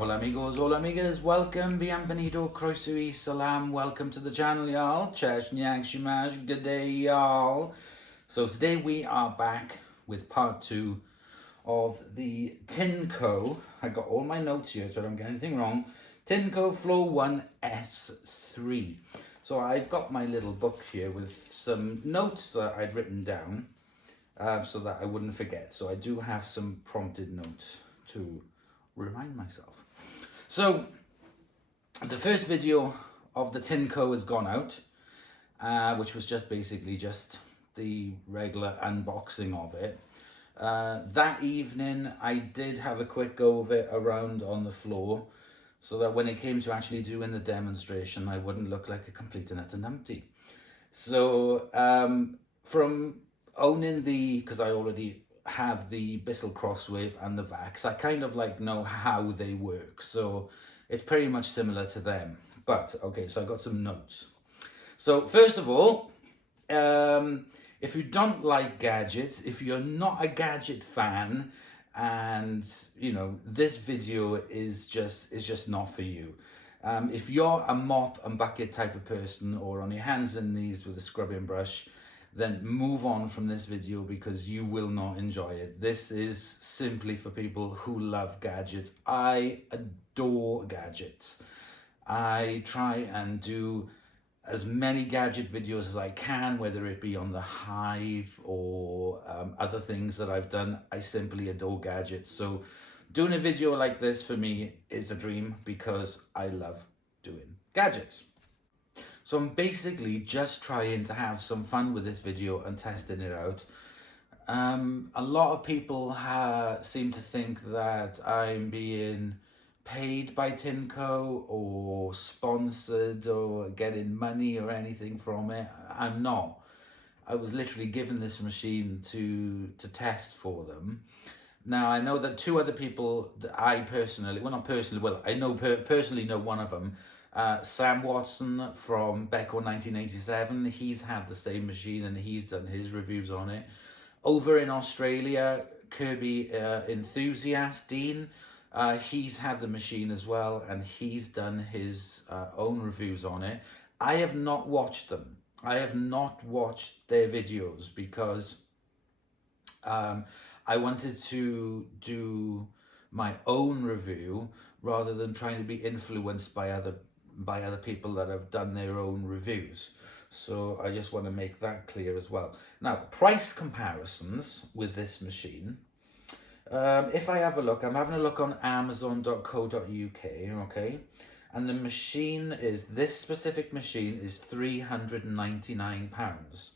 Hola amigos, hola amigas, welcome, bienvenido, croeso salam, welcome to the channel y'all, chesh nyag shimash, good day y'all. So today we are back with part 2 of the TINECO. I got all my notes here so I don't get anything wrong. TINECO Flow 1 S3. So I've got my little book here with some notes that I'd written down so that I wouldn't forget. So I do have some prompted notes to remind myself. So the first video of the TINECO has gone out, which was just basically just the regular unboxing of it. That evening I did have a quick go of it around on the floor so that when it came to actually doing the demonstration I wouldn't look like a complete and utter numpty. So from owning because I already have the Bissell Crosswave and the VAX, I kind of know how they work, so it's pretty much similar to them. But okay, so I got some notes. So first of all, if you don't like gadgets, if you're not a gadget fan, and you know this video is just not for you. If you're a mop and bucket type of person, or on your hands and knees with a scrubbing brush, then move on from this video because you will not enjoy it. This is simply for people who love gadgets. I adore gadgets. I try and do as many gadget videos as I can, whether it be on the Hive or other things that I've done. I simply adore gadgets. So doing a video like this for me is a dream because I love doing gadgets. So I'm basically just trying to have some fun with this video and testing it out. A lot of people seem to think that I'm being paid by TINECO or sponsored or getting money or anything from it. I'm not. I was literally given this machine to test for them. Now I know that two other people that I personally, well not personally, well I know personally know one of them. Sam Watson from Becco 1987, he's had the same machine and he's done his reviews on it. Over in Australia, Kirby Enthusiast Dean, he's had the machine as well and he's done his own reviews on it. I have not watched them. I have not watched their videos because I wanted to do my own review rather than trying to be influenced by other people that have done their own reviews. So I just want to make that clear as well. Now, price comparisons with this machine. If I have a look, I'm having a look on amazon.co.uk, okay? And the machine this specific machine is £399.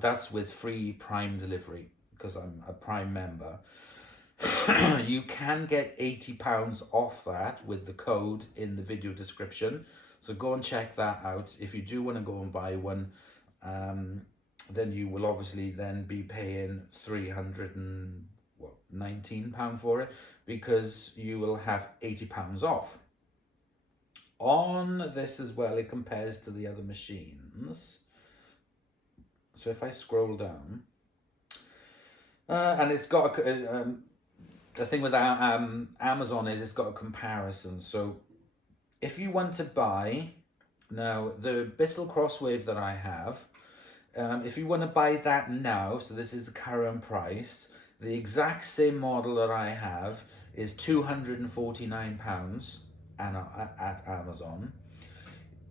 That's with free Prime delivery because I'm a Prime member. You can get £80 off that with the code in the video description, so go and check that out. If you do want to go and buy one, then you will obviously then be paying £319 for it because you will have £80 off. On this as well, it compares to the other machines. So if I scroll down, and it's got the thing with Amazon is it's got a comparison. So if you want to buy, now the Bissell Crosswave that I have, if you want to buy that now, so this is the current price, the exact same model that I have is £249 at Amazon.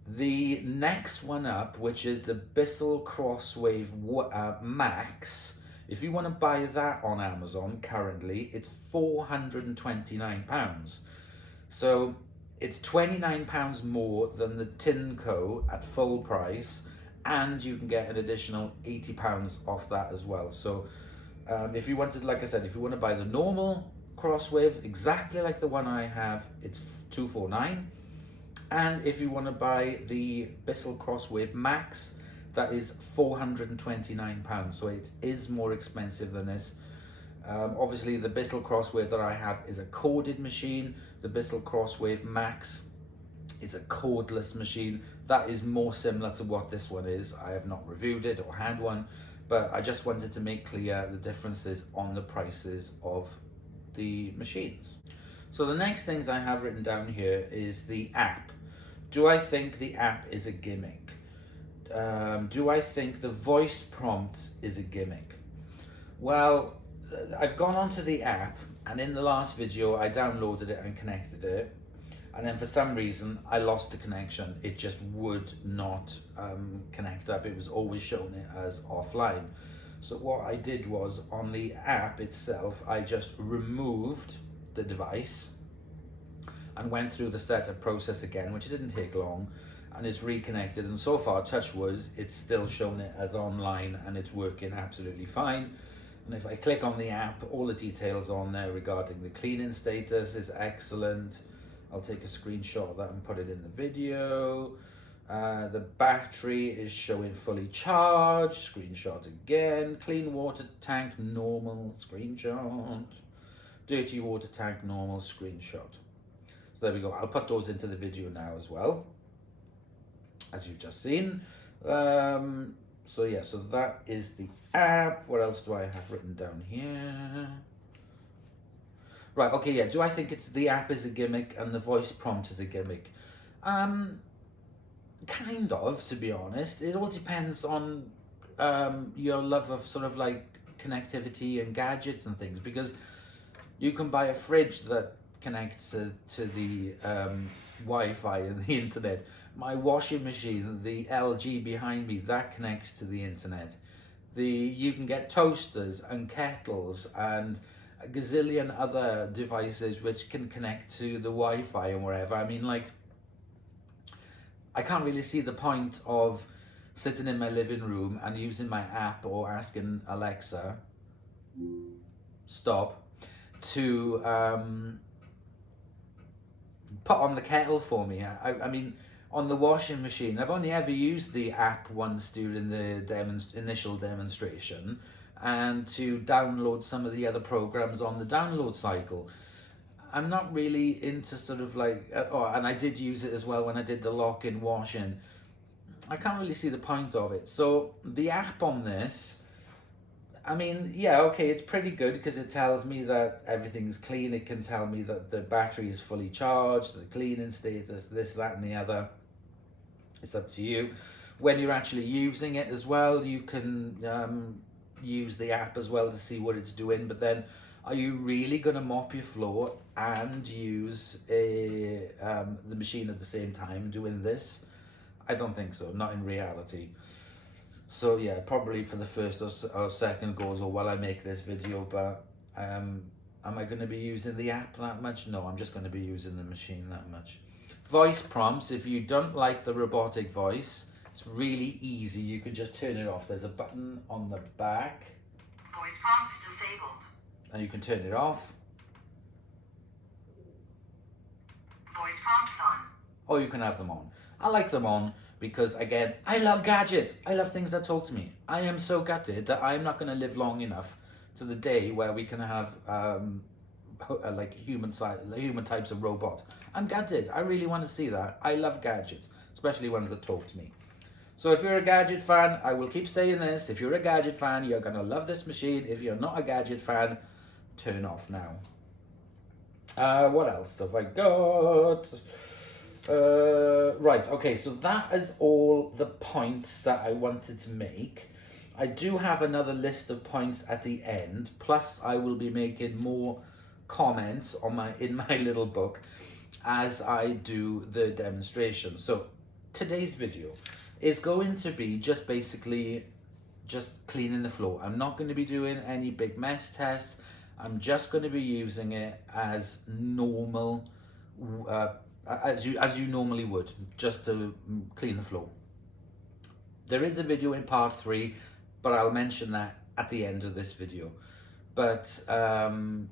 The next one up, which is the Bissell Crosswave Max, if you want to buy that on Amazon currently, it's £429. So it's £29 more than the TINECO at full price, and you can get an additional £80 off that as well. So if you wanted, like I said, if you want to buy the normal Crosswave, exactly like the one I have, it's $249. And if you want to buy the Bissell Crosswave Max, that is £429, so it is more expensive than this. Obviously the Bissell Crosswave that I have is a corded machine. The Bissell Crosswave Max is a cordless machine. That is more similar to what this one is. I have not reviewed it or had one, but I just wanted to make clear the differences on the prices of the machines. So the next things I have written down here is the app. Do I think the app is a gimmick? Do I think the voice prompt is a gimmick? Well, I've gone onto the app, and in the last video I downloaded it and connected it, and then for some reason I lost the connection. It just would not connect up. It was always showing it as offline. So what I did was, on the app itself, I just removed the device and went through the setup process again, which didn't take long, and it's reconnected, and so far, touch wood, it's still showing it as online and it's working absolutely fine. And if I click on the app, all the details on there regarding the cleaning status is excellent. I'll take a screenshot of that and put it in the video. The battery is showing fully charged, screenshot again. Clean water tank, normal, screenshot. Dirty water tank, normal, screenshot. So there we go. I'll put those into the video now as well, as you've just seen. So yeah, so that is the app. What else do I have written down here? Right, okay, yeah. Do I think the app is a gimmick and the voice prompt is a gimmick? Kind of, to be honest. It all depends on your love of sort of like connectivity and gadgets and things, because you can buy a fridge that connects to the Wi-Fi and the internet. My washing machine, the LG behind me, that connects to the internet. You can get toasters and kettles and a gazillion other devices which can connect to the Wi-Fi and wherever. I mean, like, I can't really see the point of sitting in my living room and using my app or asking Alexa, stop, to put on the kettle for me. I mean, on the washing machine, I've only ever used the app once during the initial demonstration, and to download some of the other programs on the download cycle. I'm not really into sort of like, and I did use it as well when I did the lock-in washing. I can't really see the point of it. So the app on this, I mean, yeah, okay, it's pretty good because it tells me that everything's clean. It can tell me that the battery is fully charged, the cleaning status, this, that, and the other. It's up to you. When you're actually using it as well, you can use the app as well to see what it's doing. But then, are you really going to mop your floor and use the machine at the same time doing this? I don't think so, not in reality. So yeah, probably for the first or second goes, or while I make this video, but am I going to be using the app that much? No, I'm just going to be using the machine that much. Voice prompts, if you don't like the robotic voice, it's really easy. You can just turn it off. There's a button on the back. Voice prompts disabled. And you can turn it off. Voice prompts on. Or you can have them on. I like them on because, again, I love gadgets. I love things that talk to me. I am so gutted that I'm not going to live long enough to the day where we can have like human types of robots. I'm gutted. I really want to see that. I love gadgets, especially ones that talk to me. So if you're a gadget fan, I will keep saying this. If you're a gadget fan, you're going to love this machine. If you're not a gadget fan, turn off now. What else have I got? Right, okay, so that is all the points that I wanted to make. I do have another list of points at the end, plus I will be making more comments on in my little book as I do the demonstration. So today's video is going to be just basically just cleaning the floor. I'm not going to be doing any big mess tests. I'm just going to be using it as normal, as you normally would, just to clean the floor. There is a video in part 3, but I'll mention that at the end of this video. But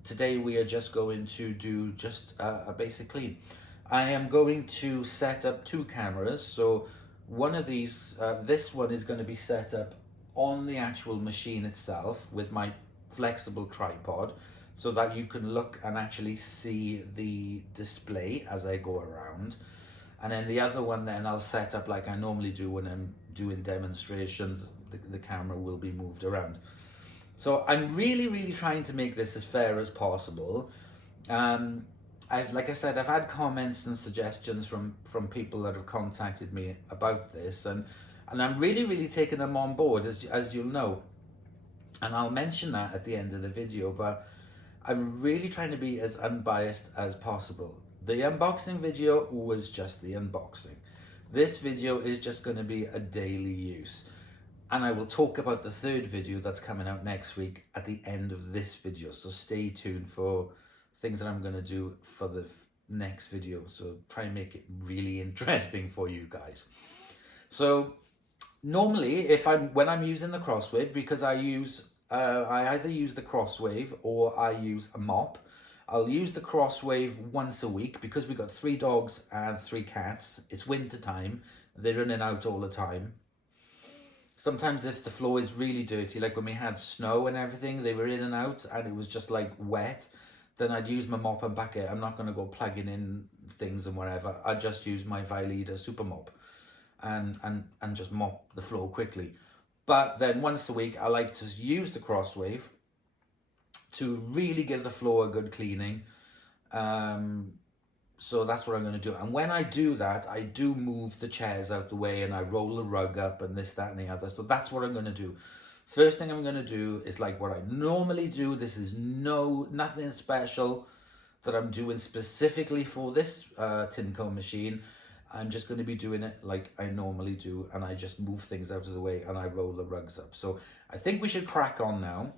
today we are just going to do just a basic clean. I am going to set up 2 cameras. So one of these, this one is going to be set up on the actual machine itself with my flexible tripod, so that you can look and actually see the display as I go around. And then the other one then I'll set up like I normally do when I'm doing demonstrations. The camera will be moved around. So I'm really trying to make this as fair as possible. like I said, I've had comments and suggestions from people that have contacted me about this, and I'm really taking them on board, as you'll know, and I'll mention that at the end of the video. But I'm really trying to be as unbiased as possible. The unboxing video was just the unboxing. This video is just going to be a daily use, and I will talk about the third video that's coming out next week at the end of this video, so stay tuned for things that I'm going to do for the next video. So try and make it really interesting for you guys. So normally when I'm using the Crosswave, because I either use the Crosswave or I use a mop. I'll use the Crosswave once a week because we've got 3 dogs and 3 cats. It's winter time. They're in and out all the time. Sometimes if the floor is really dirty, like when we had snow and everything, they were in and out and it was just like wet, then I'd use my mop and bucket. I'm not going to go plugging in things and whatever. I just use my Vileda super mop and just mop the floor quickly. But then once a week, I like to use the Crosswave to really give the floor a good cleaning. So that's what I'm going to do. And when I do that, I do move the chairs out the way and I roll the rug up and this, that and the other. So that's what I'm going to do. First thing I'm going to do is like what I normally do. This is nothing special that I'm doing specifically for this TINECO machine. I'm just going to be doing it like I normally do, and I just move things out of the way and I roll the rugs up. So I think we should crack on now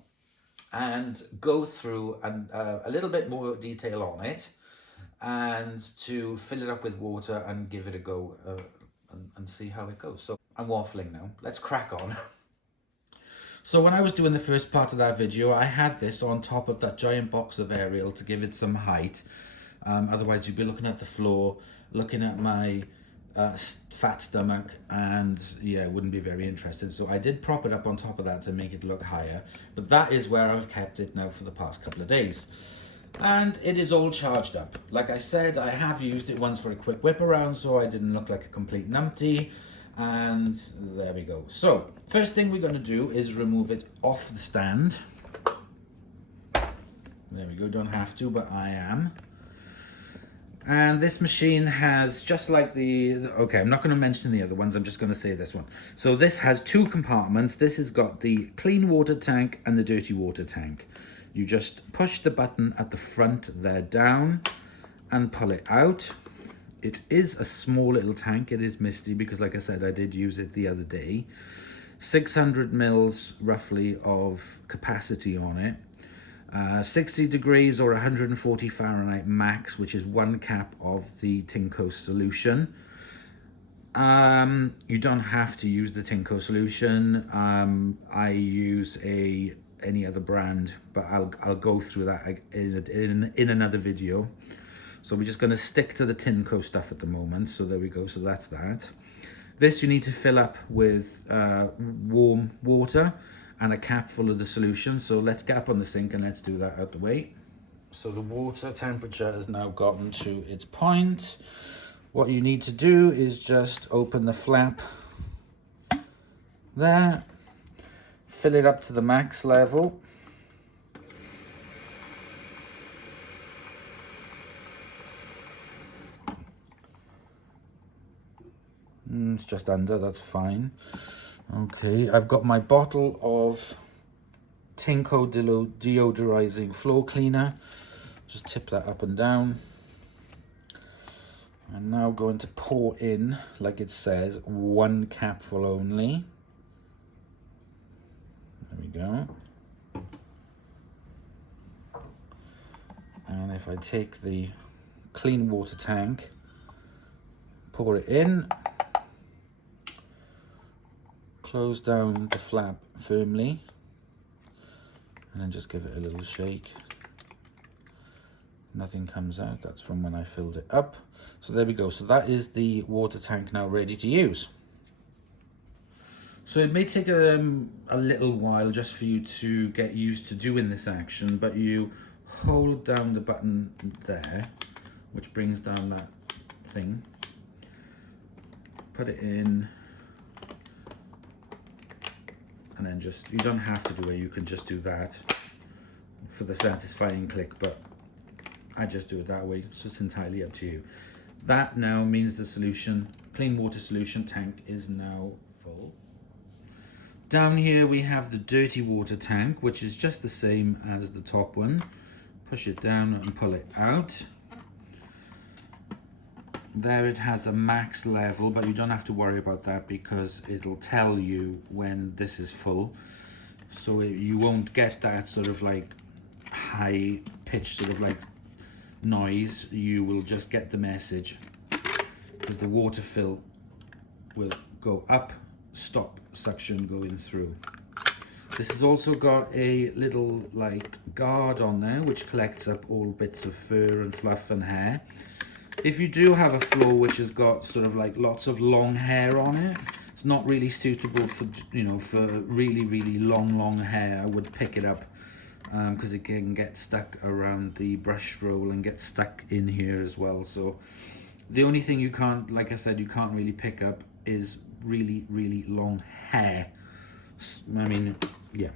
and go through and a little bit more detail on it, and to fill it up with water and give it a go and see how it goes. So I'm waffling now. Let's crack on. So when I was doing the first part of that video, I had this on top of that giant box of Ariel to give it some height. Otherwise you'd be looking at the floor, looking at my fat stomach, and yeah, it wouldn't be very interesting. So I did prop it up on top of that to make it look higher, but that is where I've kept it now for the past couple of days. And it is all charged up. Like I said, I have used it once for a quick whip around, so I didn't look like a complete numpty. And there we go. So first thing we're going to do is remove it off the stand. There we go. Don't have to, but I am. And this machine has, just like okay, I'm not going to mention the other ones, I'm just going to say this one. So this has 2 compartments. This has got the clean water tank and the dirty water tank. You just push the button at the front there down and pull it out. It is a small little tank. It is misty because, like I said, I did use it the other day. 600 mils roughly of capacity on it. 60 degrees or 140 Fahrenheit max, which is 1 cap of the TINECO solution. You don't have to use the TINECO solution. I use any other brand, but I'll go through that in another video. So we're just going to stick to the TINECO stuff at the moment. So there we go. So that's that. This you need to fill up with warm water and a cap full of the solution. So let's get up on the sink and let's do that out the way. So the water temperature has now gotten to its point. What you need to do is just open the flap there, fill it up to the max level. It's just under, that's fine. Okay, I've got my bottle of TINECO deodorizing floor cleaner. Just tip that up and down. I'm now going to pour in, like it says, 1 capful only. There we go. And if I take the clean water tank, pour it in, close down the flap firmly, and then just give it a little shake. Nothing comes out. That's from when I filled it up. So there we go. So that is the water tank now ready to use. So it may take a little while just for you to get used to doing this action, but you hold down the button there, which brings down that thing. Put it in, and then just, you don't have to do it, you can just do that for the satisfying click, but I just do it that way, so it's entirely up to you. That now means the solution, clean water solution tank, is now full. Down here we have the dirty water tank, which is just the same as the top one. Push it down and pull it out. There it has a max level, but you don't have to worry about that because it'll tell you when this is full. So you won't get that sort of like high pitched sort of like noise. You will just get the message because the water fill will go up, stop suction going through. This has also got a little like guard on there which collects up all bits of fur and fluff and hair. If you do have a floor which has got sort of like lots of long hair on it, it's not really suitable for, you know, for really long hair. I would pick it up because it can get stuck around the brush roll and get stuck in here as well. So the only thing you can't, like I said, you can't really pick up is really long hair. I mean, yeah.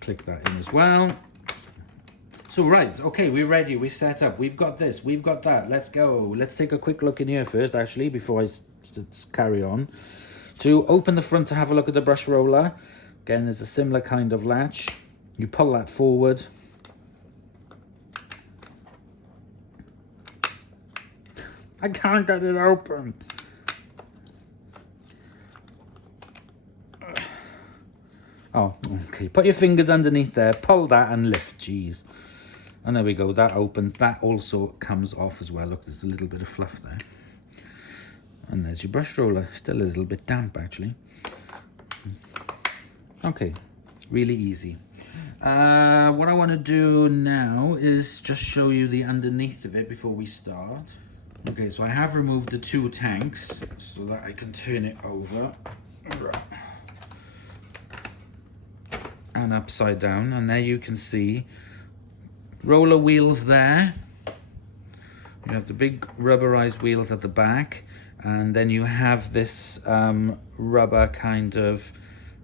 Click that in as well. So right, okay, we're ready, we're set up, we've got this, we've got that, let's go. Let's take a quick look in here first, actually, before I carry on. To open the front to have a look at the brush roller, again, there's a similar kind of latch. You pull that forward. I can't get it open. Oh, okay, put your fingers underneath there, pull that and lift, jeez. And there we go, that opens, that also comes off as well. Look, there's a little bit of fluff there. And there's your brush roller, still a little bit damp actually. Okay, really easy. What I want to do now is just show you the underneath of it before we start. Okay, so I have removed the two tanks so that I can turn it over. And upside down, and there you can see roller wheels there. You have the big rubberized wheels at the back, and then you have this rubber kind of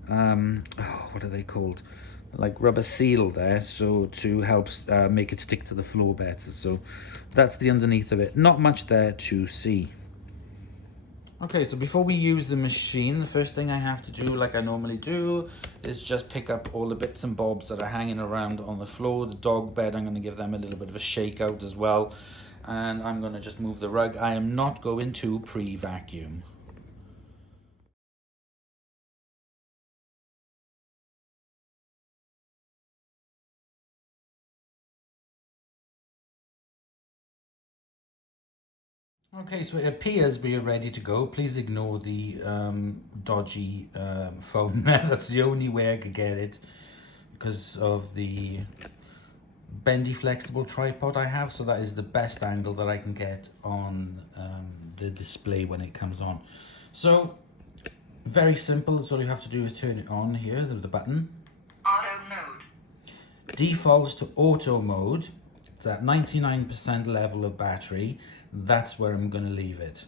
what are they called, like rubber seal there, so to help make it stick to the floor better. So that's the underneath of it, not much there to see. Okay, so before we use the machine, the first thing I have to do, like I normally do, is just pick up all the bits and bobs that are hanging around on the floor. The dog bed, I'm going to give them a little bit of a shake out as well. And I'm going to just move the rug. I am not going to pre-vacuum. Okay, so it appears we are ready to go. Please ignore the dodgy phone there. That's the only way I could get it because of the bendy flexible tripod I have. So that is the best angle that I can get on the display when it comes on. So very simple. That's all you have to do is turn it on here, the button. Auto mode. Defaults to auto mode. It's at 99% level of battery. That's where I'm going to leave it.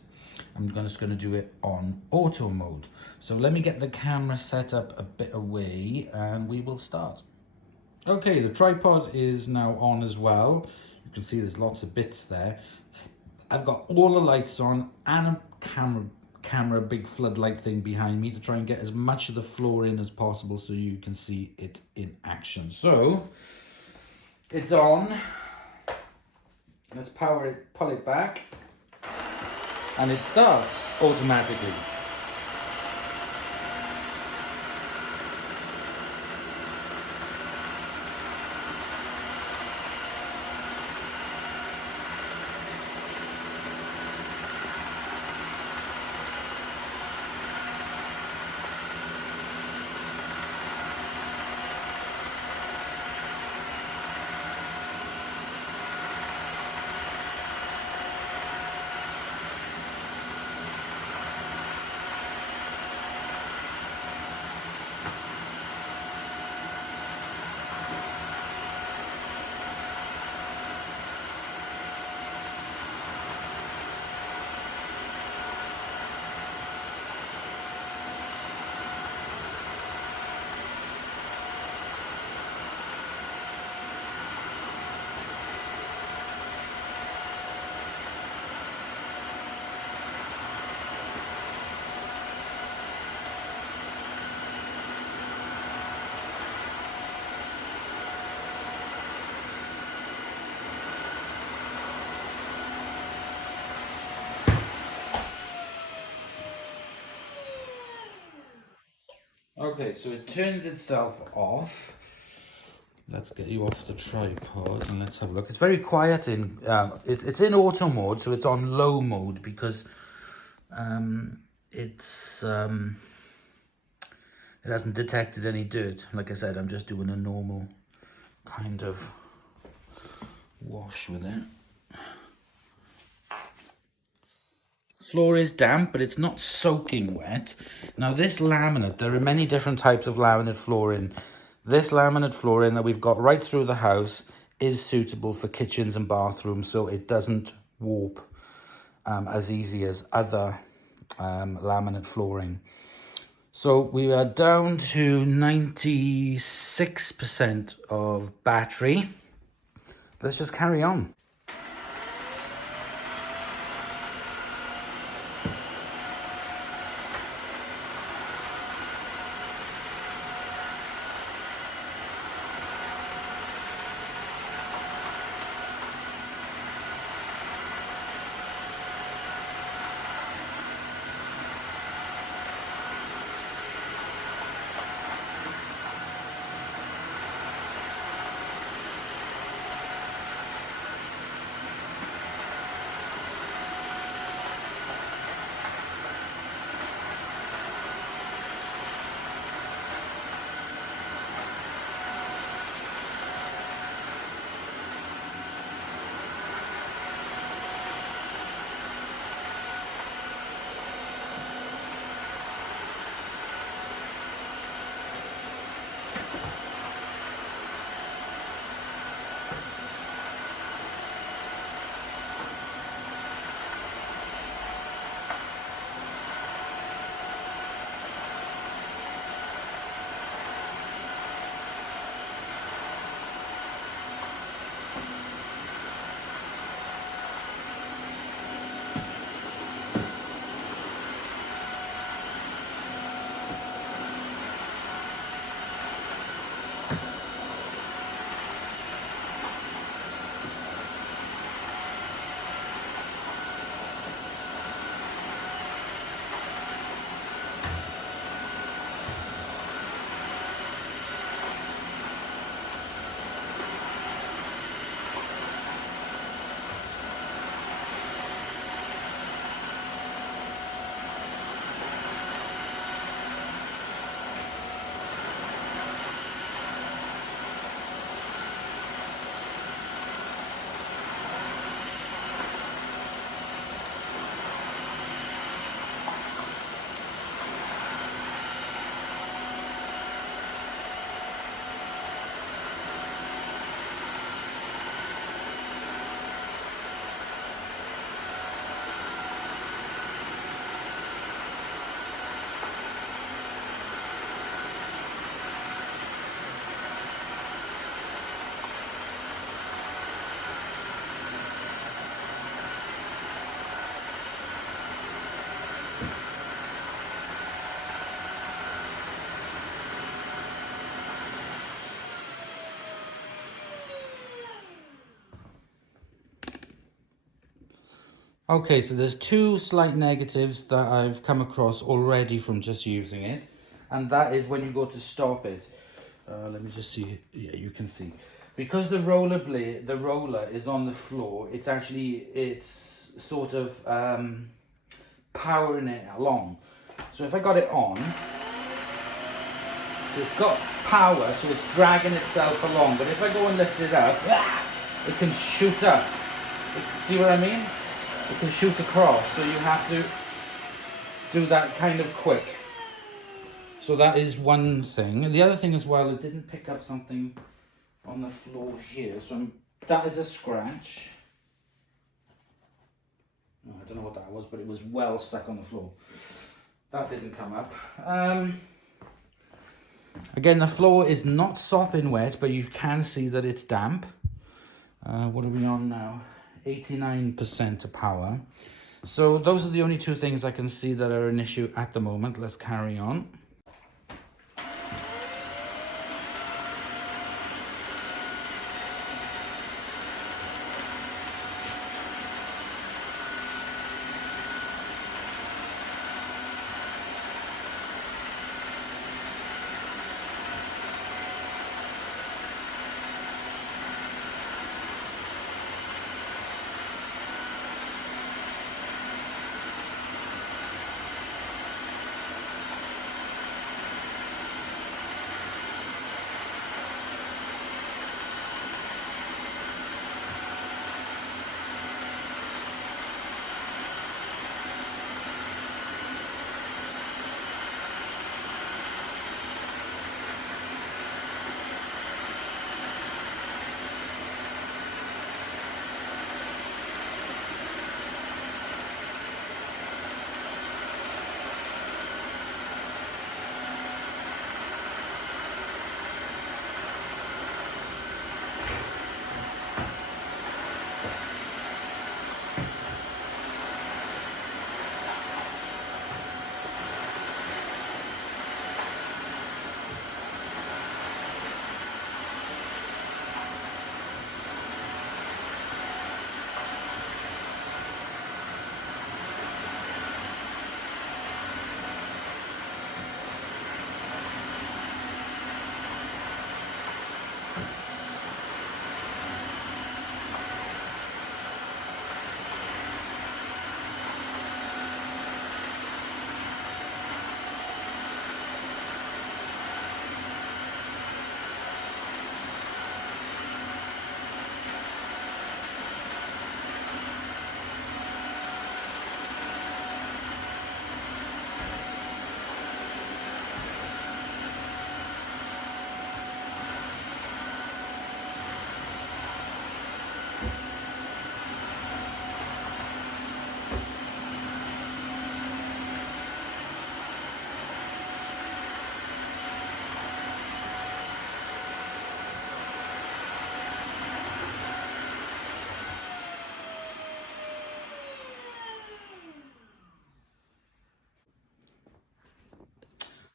I'm just going to do it on auto mode. So let me get the camera set up a bit away and we will start. Okay, the tripod is now on as well. You can see there's lots of bits there. I've got all the lights on and a camera big floodlight thing behind me to try and get as much of the floor in as possible so you can see it in action. So it's on. Let's power it, pull it back, and it starts automatically. Okay, so it turns itself off. Let's get you off the tripod and let's have a look. It's very quiet in, it's in auto mode, so it's on low mode because it hasn't detected any dirt. Like I said, I'm just doing a normal kind of wash with it. Floor is damp, but it's not soaking wet. Now this laminate, there are many different types of laminate flooring. This laminate flooring that we've got right through the house is suitable for kitchens and bathrooms, so it doesn't warp as easy as other laminate flooring. So we are down to 96% of battery. Let's just carry on. Okay, so there's two slight negatives that I've come across already from just using it. And that is when you go to stop it. Let me just see. Yeah, you can see. Because the roller is on the floor, it's sort of powering it along. So if I got it on, so it's got power, so it's dragging itself along. But if I go and lift it up, it can shoot up. See what I mean? It can shoot across, so you have to do that kind of quick. So that is one thing. And the other thing as well, it didn't pick up something on the floor here. So that is a scratch. Oh, I don't know what that was, but it was well stuck on the floor. That didn't come up. Again, the floor is not sopping wet, but you can see that it's damp. What are we on now? 89% of power. So those are the only two things I can see that are an issue at the moment. Let's carry on.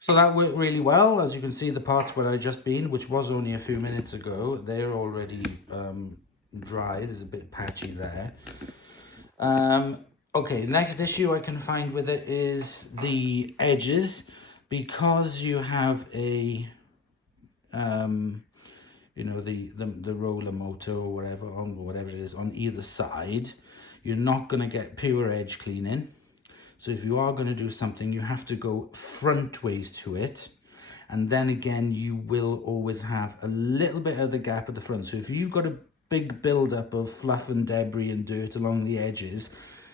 So that worked really well. As you can see, the parts where I just been, which was only a few minutes ago, they're already dry. There's a bit patchy there. Okay, next issue I can find with it is the edges. Because you have a you know, the roller motor or whatever it is on either side, you're not going to get pure edge cleaning. So if you are going to do something, you have to go front ways to it, and then again you will always have a little bit of the gap at the front. So if you've got a big build-up of fluff and debris and dirt along the edges,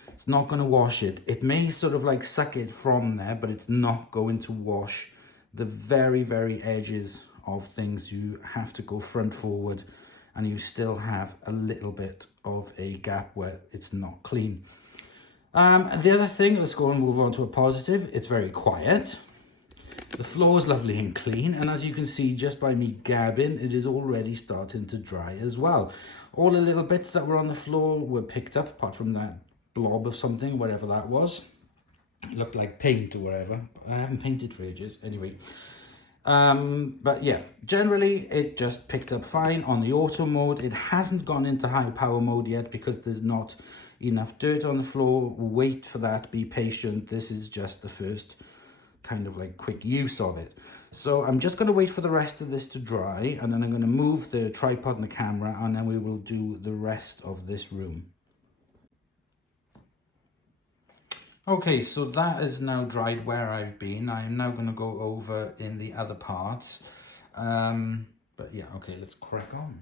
it's not going to wash it. It may sort of like suck it from there, but it's not going to wash the very, very edges of things. You have to go front forward, and you still have a little bit of a gap where it's not clean. The other thing, let's go and move on to a positive. It's very quiet. The floor is lovely and clean, and as you can see just by me gabbing, it is already starting to dry as well. All the little bits that were on the floor were picked up, apart from that blob of something, whatever that was. It looked like paint or whatever. I haven't painted for ages anyway. But yeah, generally it just picked up fine on the auto mode. It hasn't gone into high power mode yet because there's not enough dirt on the floor. Wait for that, be patient. This is just the first kind of like quick use of it. So I'm just going to wait for the rest of this to dry, and then I'm going to move the tripod and the camera, and then we will do the rest of this room. Okay, so that is now dried where I've been. I'm now going to go over in the other parts. But yeah, okay, let's crack on.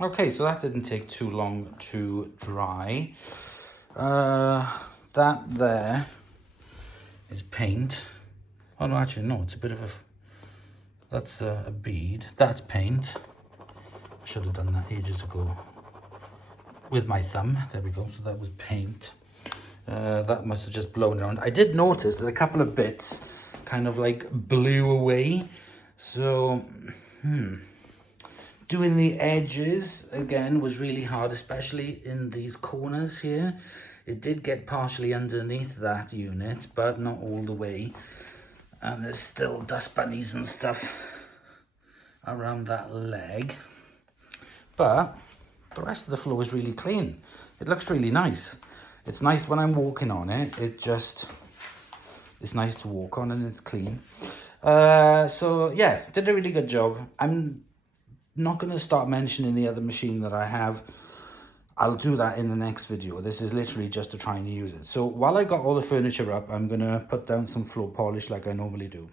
Okay, so that didn't take too long to dry. That there is paint. Oh no, actually no, it's a bit of a, that's a bead. That's paint. I should have done that ages ago with my thumb. There we go, so that was paint. That must have just blown around. I did notice that a couple of bits kind of like blew away. So, doing the edges again was really hard, especially in these corners here. It did get partially underneath that unit, but not all the way. And there's still dust bunnies and stuff around that leg. But the rest of the floor is really clean. It looks really nice. It's nice when I'm walking on it. It's nice to walk on and it's clean. So yeah, did a really good job. I'm not going to start mentioning the other machine that I have. I'll do that in the next video. This is literally just to try and use it. So while I got all the furniture up, I'm going to put down some floor polish like I normally do.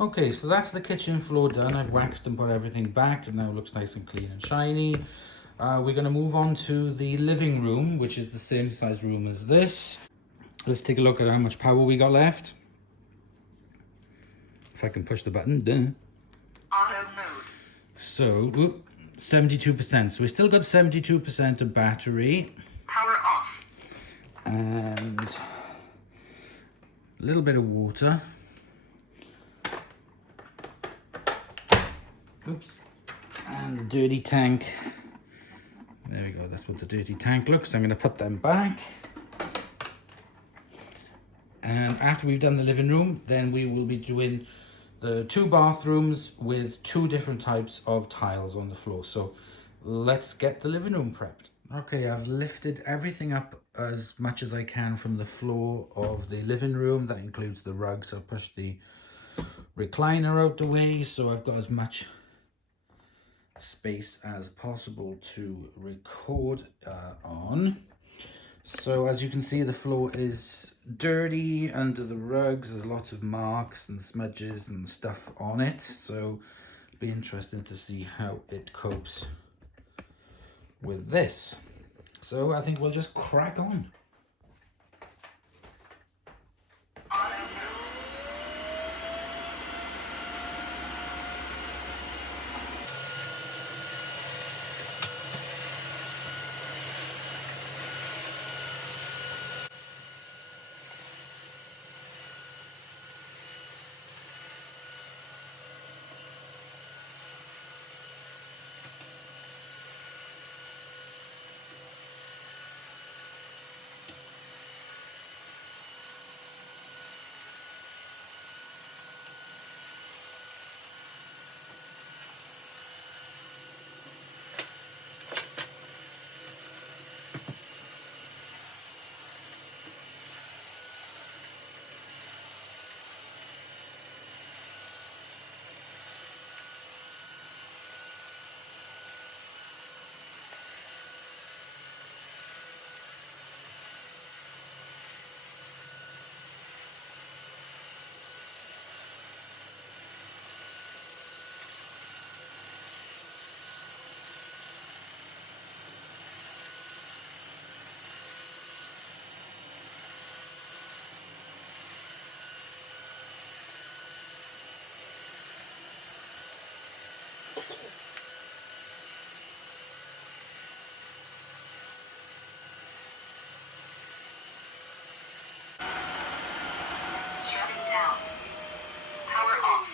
Okay, so that's the kitchen floor done. I've waxed and put everything back, and now it looks nice and clean and shiny. We're going to move on to the living room, which is the same size room as this. Let's take a look at how much power we got left. If I can push the button, duh. Auto mode. So, 72%. So we still got 72% of battery. Power off. And a little bit of water. Oops. And the dirty tank. There we go, that's what the dirty tank looks. I'm going to put them back. And after we've done the living room, then we will be doing the 2 bathrooms with 2 different types of tiles on the floor. So let's get the living room prepped. Okay, I've lifted everything up as much as I can from the floor of the living room. That includes the rugs. I've pushed the recliner out the way, so I've got as much space as possible to record on. So as you can see, the floor is dirty under the rugs. There's lots of marks and smudges and stuff on it, so it'll be interesting to see how it copes with this. So I think we'll just crack on. Shutting down. Power off.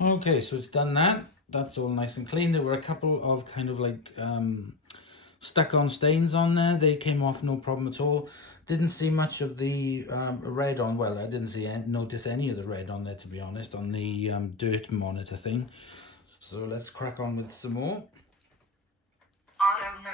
Okay, so it's done that. That's all nice and clean. There were a couple of kind of like stuck on stains on there. They came off no problem at all. Didn't see much of the red on, well, I didn't notice any of the red on there, to be honest, on the dirt monitor thing. So let's crack on with some more. Auto mode.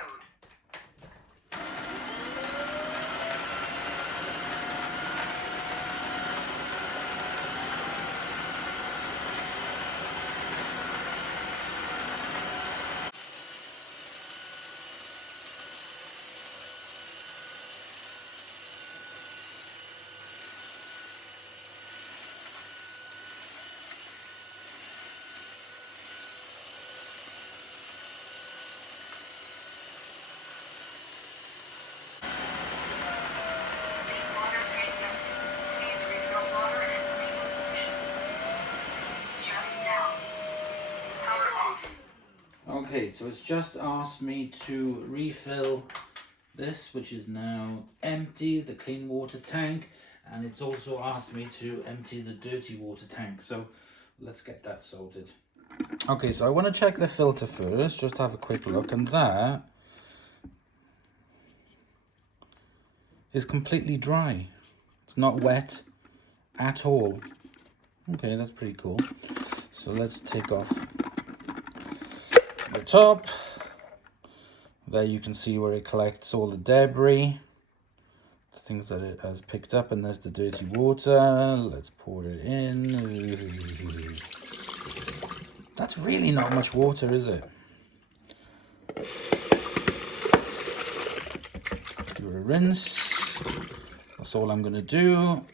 Okay, so it's just asked me to refill this, which is now empty, the clean water tank, and it's also asked me to empty the dirty water tank. So let's get that sorted. Okay, so I want to check the filter first, just have a quick look, and that is completely dry. It's not wet at all. Okay, that's pretty cool. So let's take off the top. There you can see where it collects all the debris, the things that it has picked up, and there's the dirty water. Let's pour it in. That's really not much water, is it? Give it a rinse. That's all I'm going to do.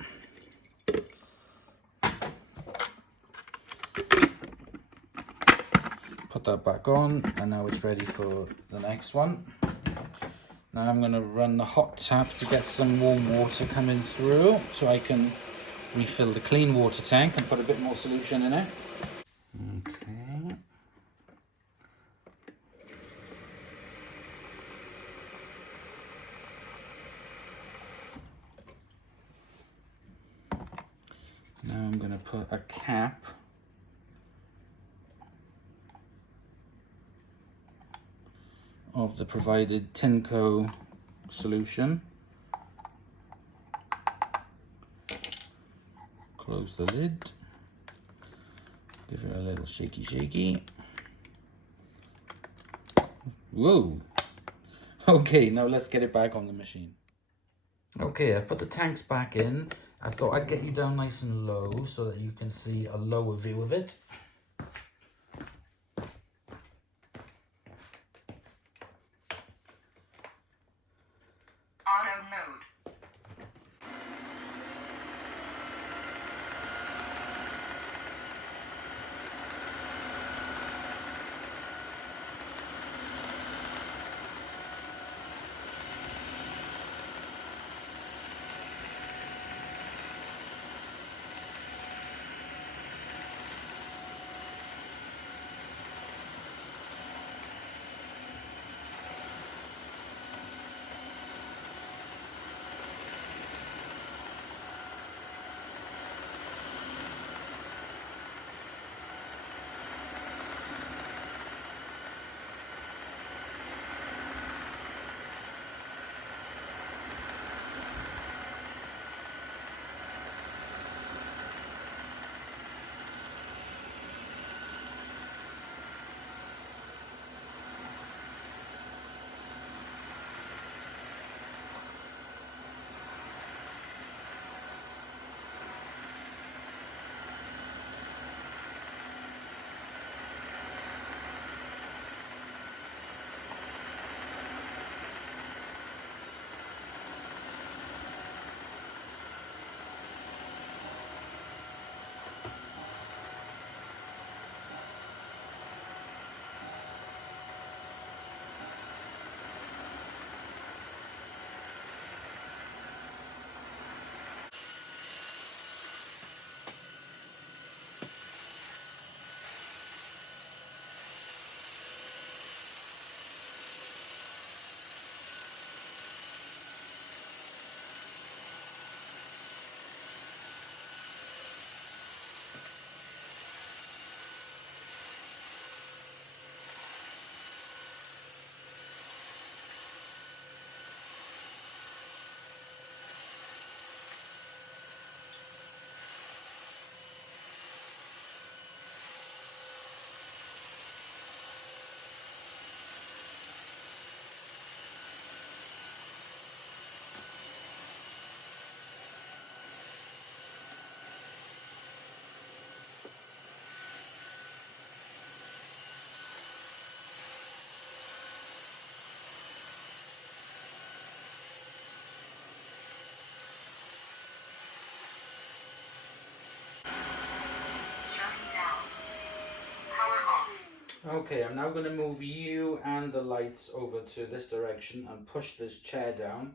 Put that back on, and now it's ready for the next one. Now I'm going to run the hot tap to get some warm water coming through so I can refill the clean water tank and put a bit more solution in it. Okay. Now I'm going to put a cap of the provided TINECO solution. Close the lid. Give it a little shaky. Whoa! Okay, now let's get it back on the machine. Okay, I put the tanks back in. I thought I'd get you down nice and low so that you can see a lower view of it. Auto mode. Okay, I'm now going to move you and the lights over to this direction and push this chair down.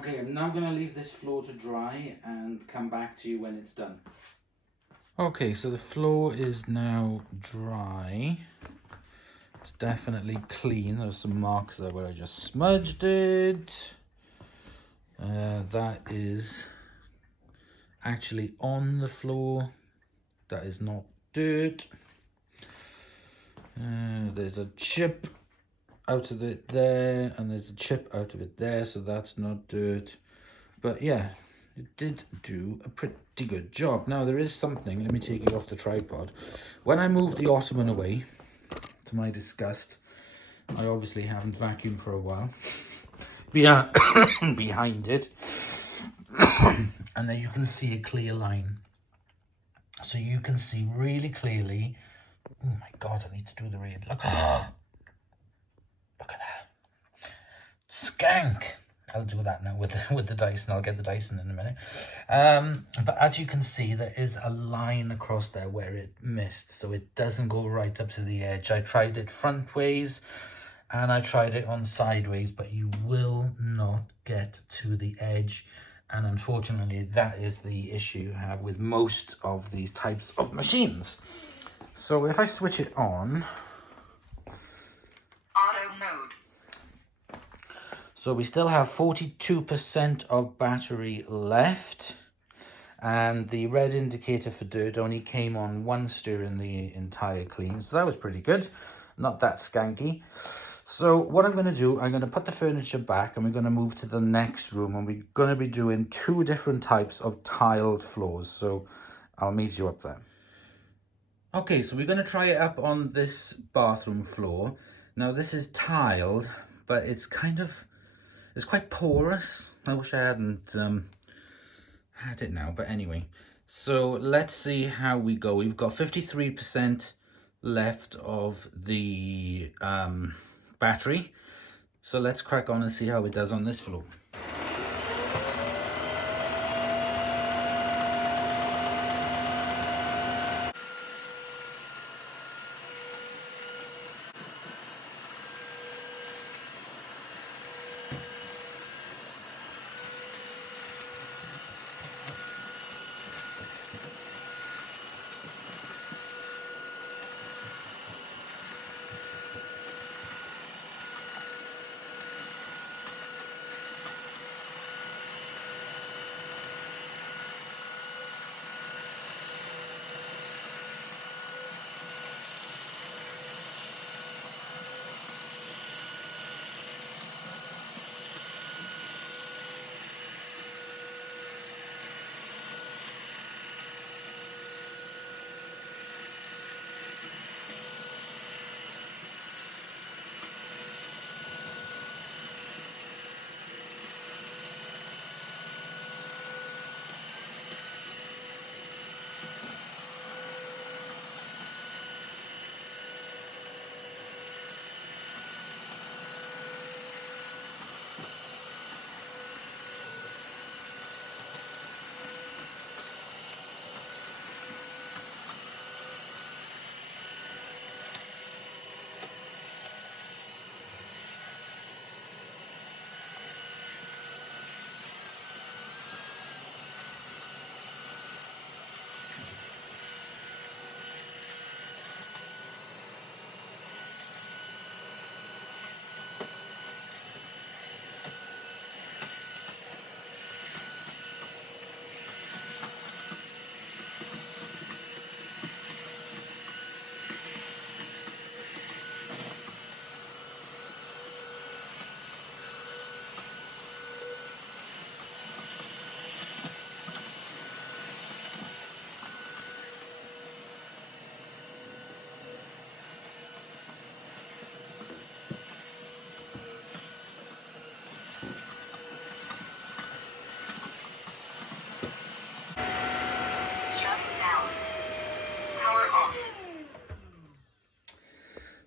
Okay, I'm now going to leave this floor to dry and come back to you when it's done. Okay, so the floor is now dry. It's definitely clean. There's some marks there where I just smudged it. That is actually on the floor. That is not dirt. There's a chip out of it there, and there's a chip out of it there, so that's not dirt. But yeah, it did do a pretty good job. Now there is something, let me take you off the tripod. When I moved the ottoman away, to my disgust, I obviously haven't vacuumed for a while, behind it, and there you can see a clear line. So you can see really clearly. Oh my God, I need to do the read. Look, look at that. Skank. I'll do that now with the Dyson. I'll get the Dyson in a minute. But as you can see, there is a line across there where it missed. So it doesn't go right up to the edge. I tried it front ways and I tried it on sideways, but you will not get to the edge. And unfortunately, that is the issue you have with most of these types of machines. So if I switch it on, Auto mode. so we still have 42% of battery left, and the red indicator for dirt only came on once during the entire clean, so that was pretty good, not that skanky. So what I'm going to do, I'm going to put the furniture back and we're going to move to the next room, and we're going to be doing 2 different types of tiled floors, so I'll meet you up there. Okay, so we're going to try it up on this bathroom floor. Now this is tiled, but it's quite porous. I wish I hadn't had it now, but anyway. So let's see how we go. We've got 53% left of the battery. So let's crack on and see how it does on this floor.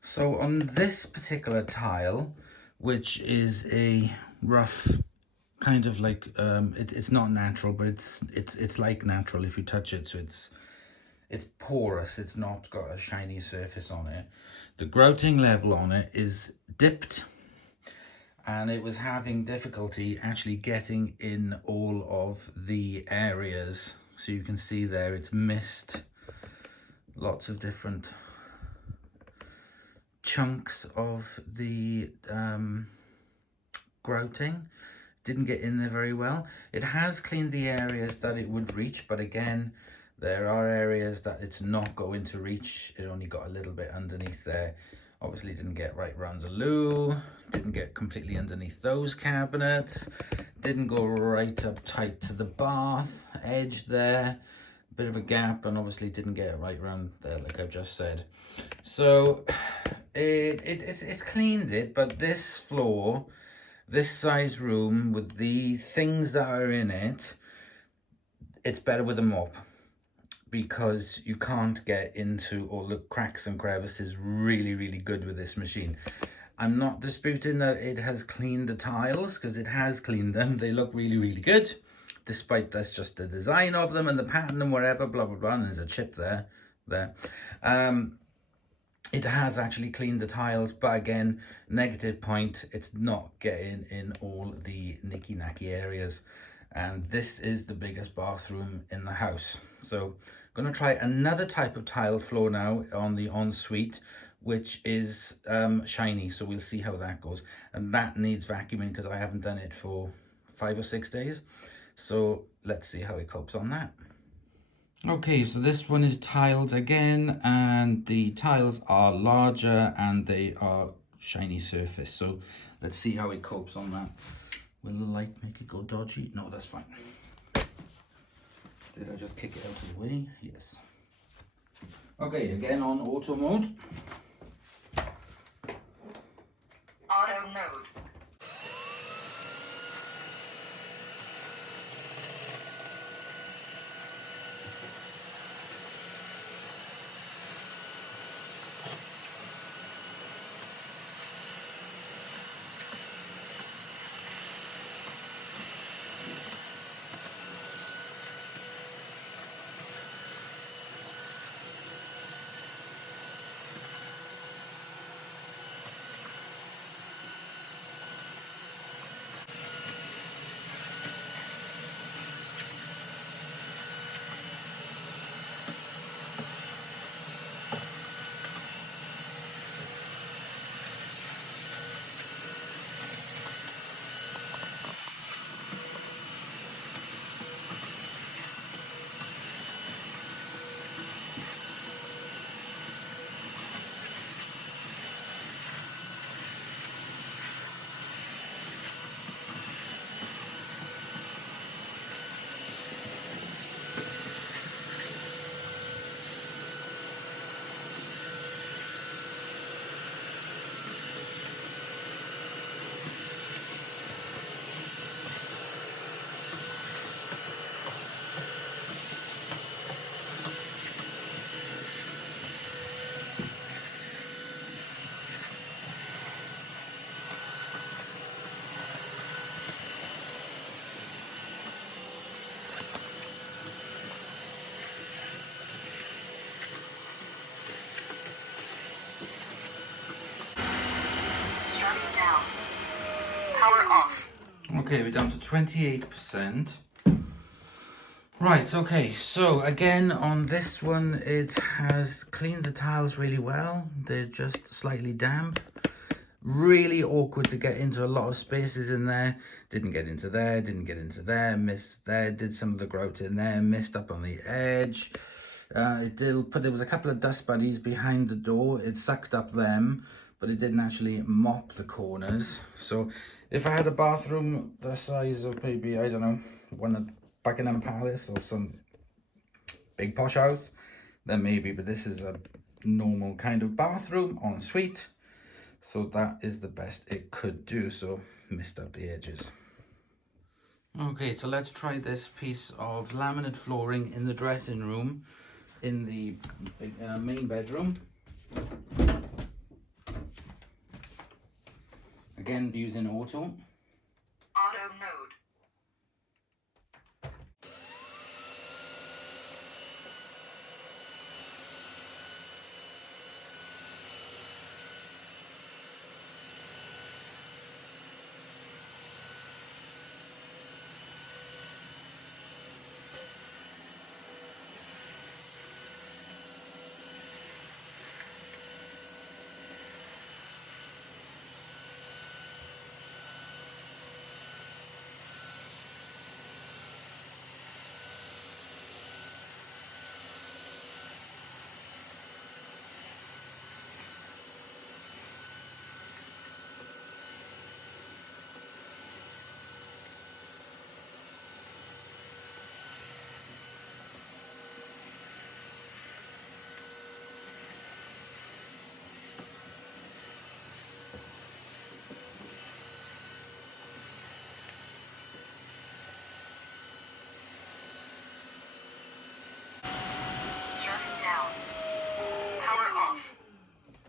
So on this particular tile, which is a rough kind of like it's not natural, but it's like natural if you touch it. So it's porous. It's not got a shiny surface on it. The grouting level on it is dipped, and it was having difficulty actually getting in all of the areas. So you can see there it's missed lots of different chunks of the grouting. Didn't get in there very well. It has cleaned the areas that it would reach, but again, there are areas that it's not going to reach. It only got a little bit underneath there. Obviously didn't get right round the loo, didn't get completely underneath those cabinets, didn't go right up tight to the bath edge there, bit of a gap, and obviously didn't get it right round there like I've just said. So it's cleaned it, but this floor, this size room with the things that are in it, it's better with a mop, because you can't get into all the cracks and crevices really good with this machine. I'm not disputing that it has cleaned the tiles, because it has cleaned them. They look really good, despite that's just the design of them and the pattern and whatever, blah blah, and there's a chip there. It has actually cleaned the tiles, but again, negative point, it's not getting in all the nicky-nacky areas. And this is the biggest bathroom in the house. So I'm going to try another type of tiled floor now on the ensuite, which is shiny. So we'll see how that goes. And that needs vacuuming because I haven't done it for 5 or 6 days. So let's see how it copes on that. Okay, so this one is tiled again, and the tiles are larger and they are shiny surface. So let's see how it copes on that. Will the light make it go dodgy? No, that's fine. Did I just kick it out of the way? Yes. Okay, again on auto mode. Auto mode. Power off. Okay, we're down to 28%. Right, okay, so again on this one, it has cleaned the tiles really well. They're just slightly damp. Really awkward to get into a lot of spaces in there. Didn't get into there, didn't get into there, missed there, did some of the grout in there, missed up on the edge. There was a couple of dust buddies behind the door. It sucked up them, but it didn't actually mop the corners. So if I had a bathroom the size of maybe, I don't know, one at Buckingham Palace or some big posh house, then maybe, but this is a normal kind of bathroom ensuite. So that is the best it could do. So missed up the edges. Okay, so let's try this piece of laminate flooring in the dressing room in the main bedroom. Again, using auto. Auto mode.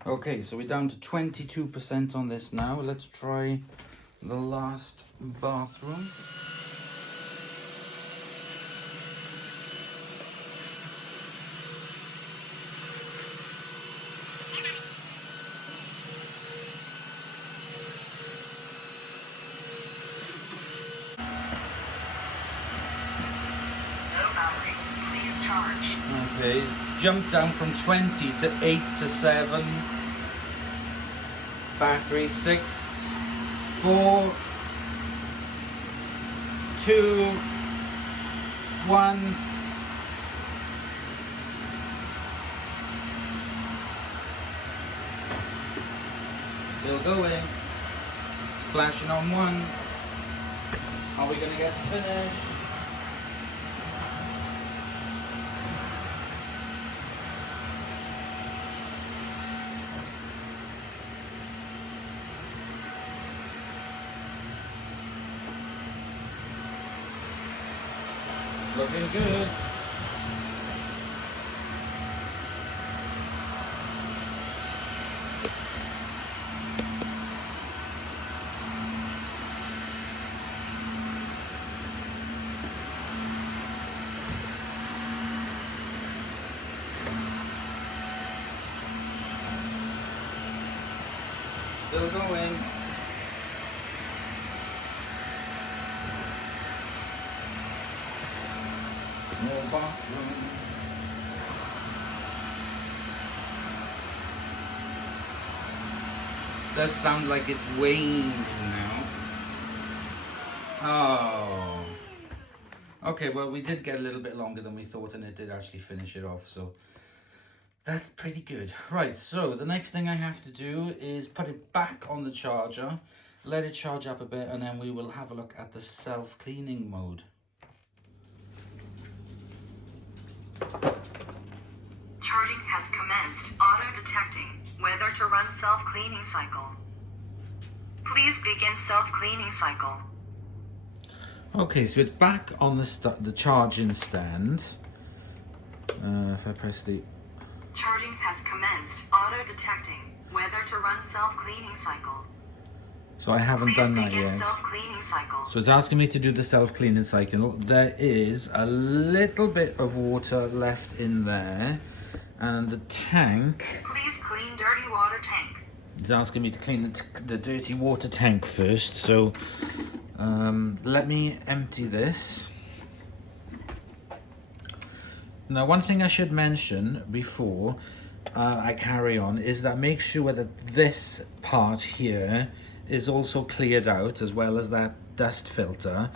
Okay, so we're down to 22% on this now. Let's try the last bathroom. No battery. Please charge. Okay, it's jumped down from 20 to 8 to 7. Battery 6, 4, 2, 1. Still going. Flashing on 1. Are we gonna get finished? Looking good. Still going. Small bathroom. Does sound like it's waning now. Oh. Okay, well, we did get a little bit longer than we thought, and it did actually finish it off, so that's pretty good. Right, so the next thing I have to do is put it back on the charger, let it charge up a bit, and then we will have a look at the self-cleaning mode. Charging has commenced. Auto-detecting whether to run self-cleaning cycle. Please begin self-cleaning cycle. Okay, so it's back on the charging stand. If I press the... Charging has commenced. Auto-detecting whether to run self-cleaning cycle. So I haven't Please done that begin yet. self-cleaning cycle. So it's asking me to do the self-cleaning cycle. There is a little bit of water left in there. And the tank... Please clean dirty water tank. It's asking me to clean the dirty water tank first. So let me empty this. Now, one thing I should mention before I carry on is that make sure that this part here is also cleared out, as well as that dust filter,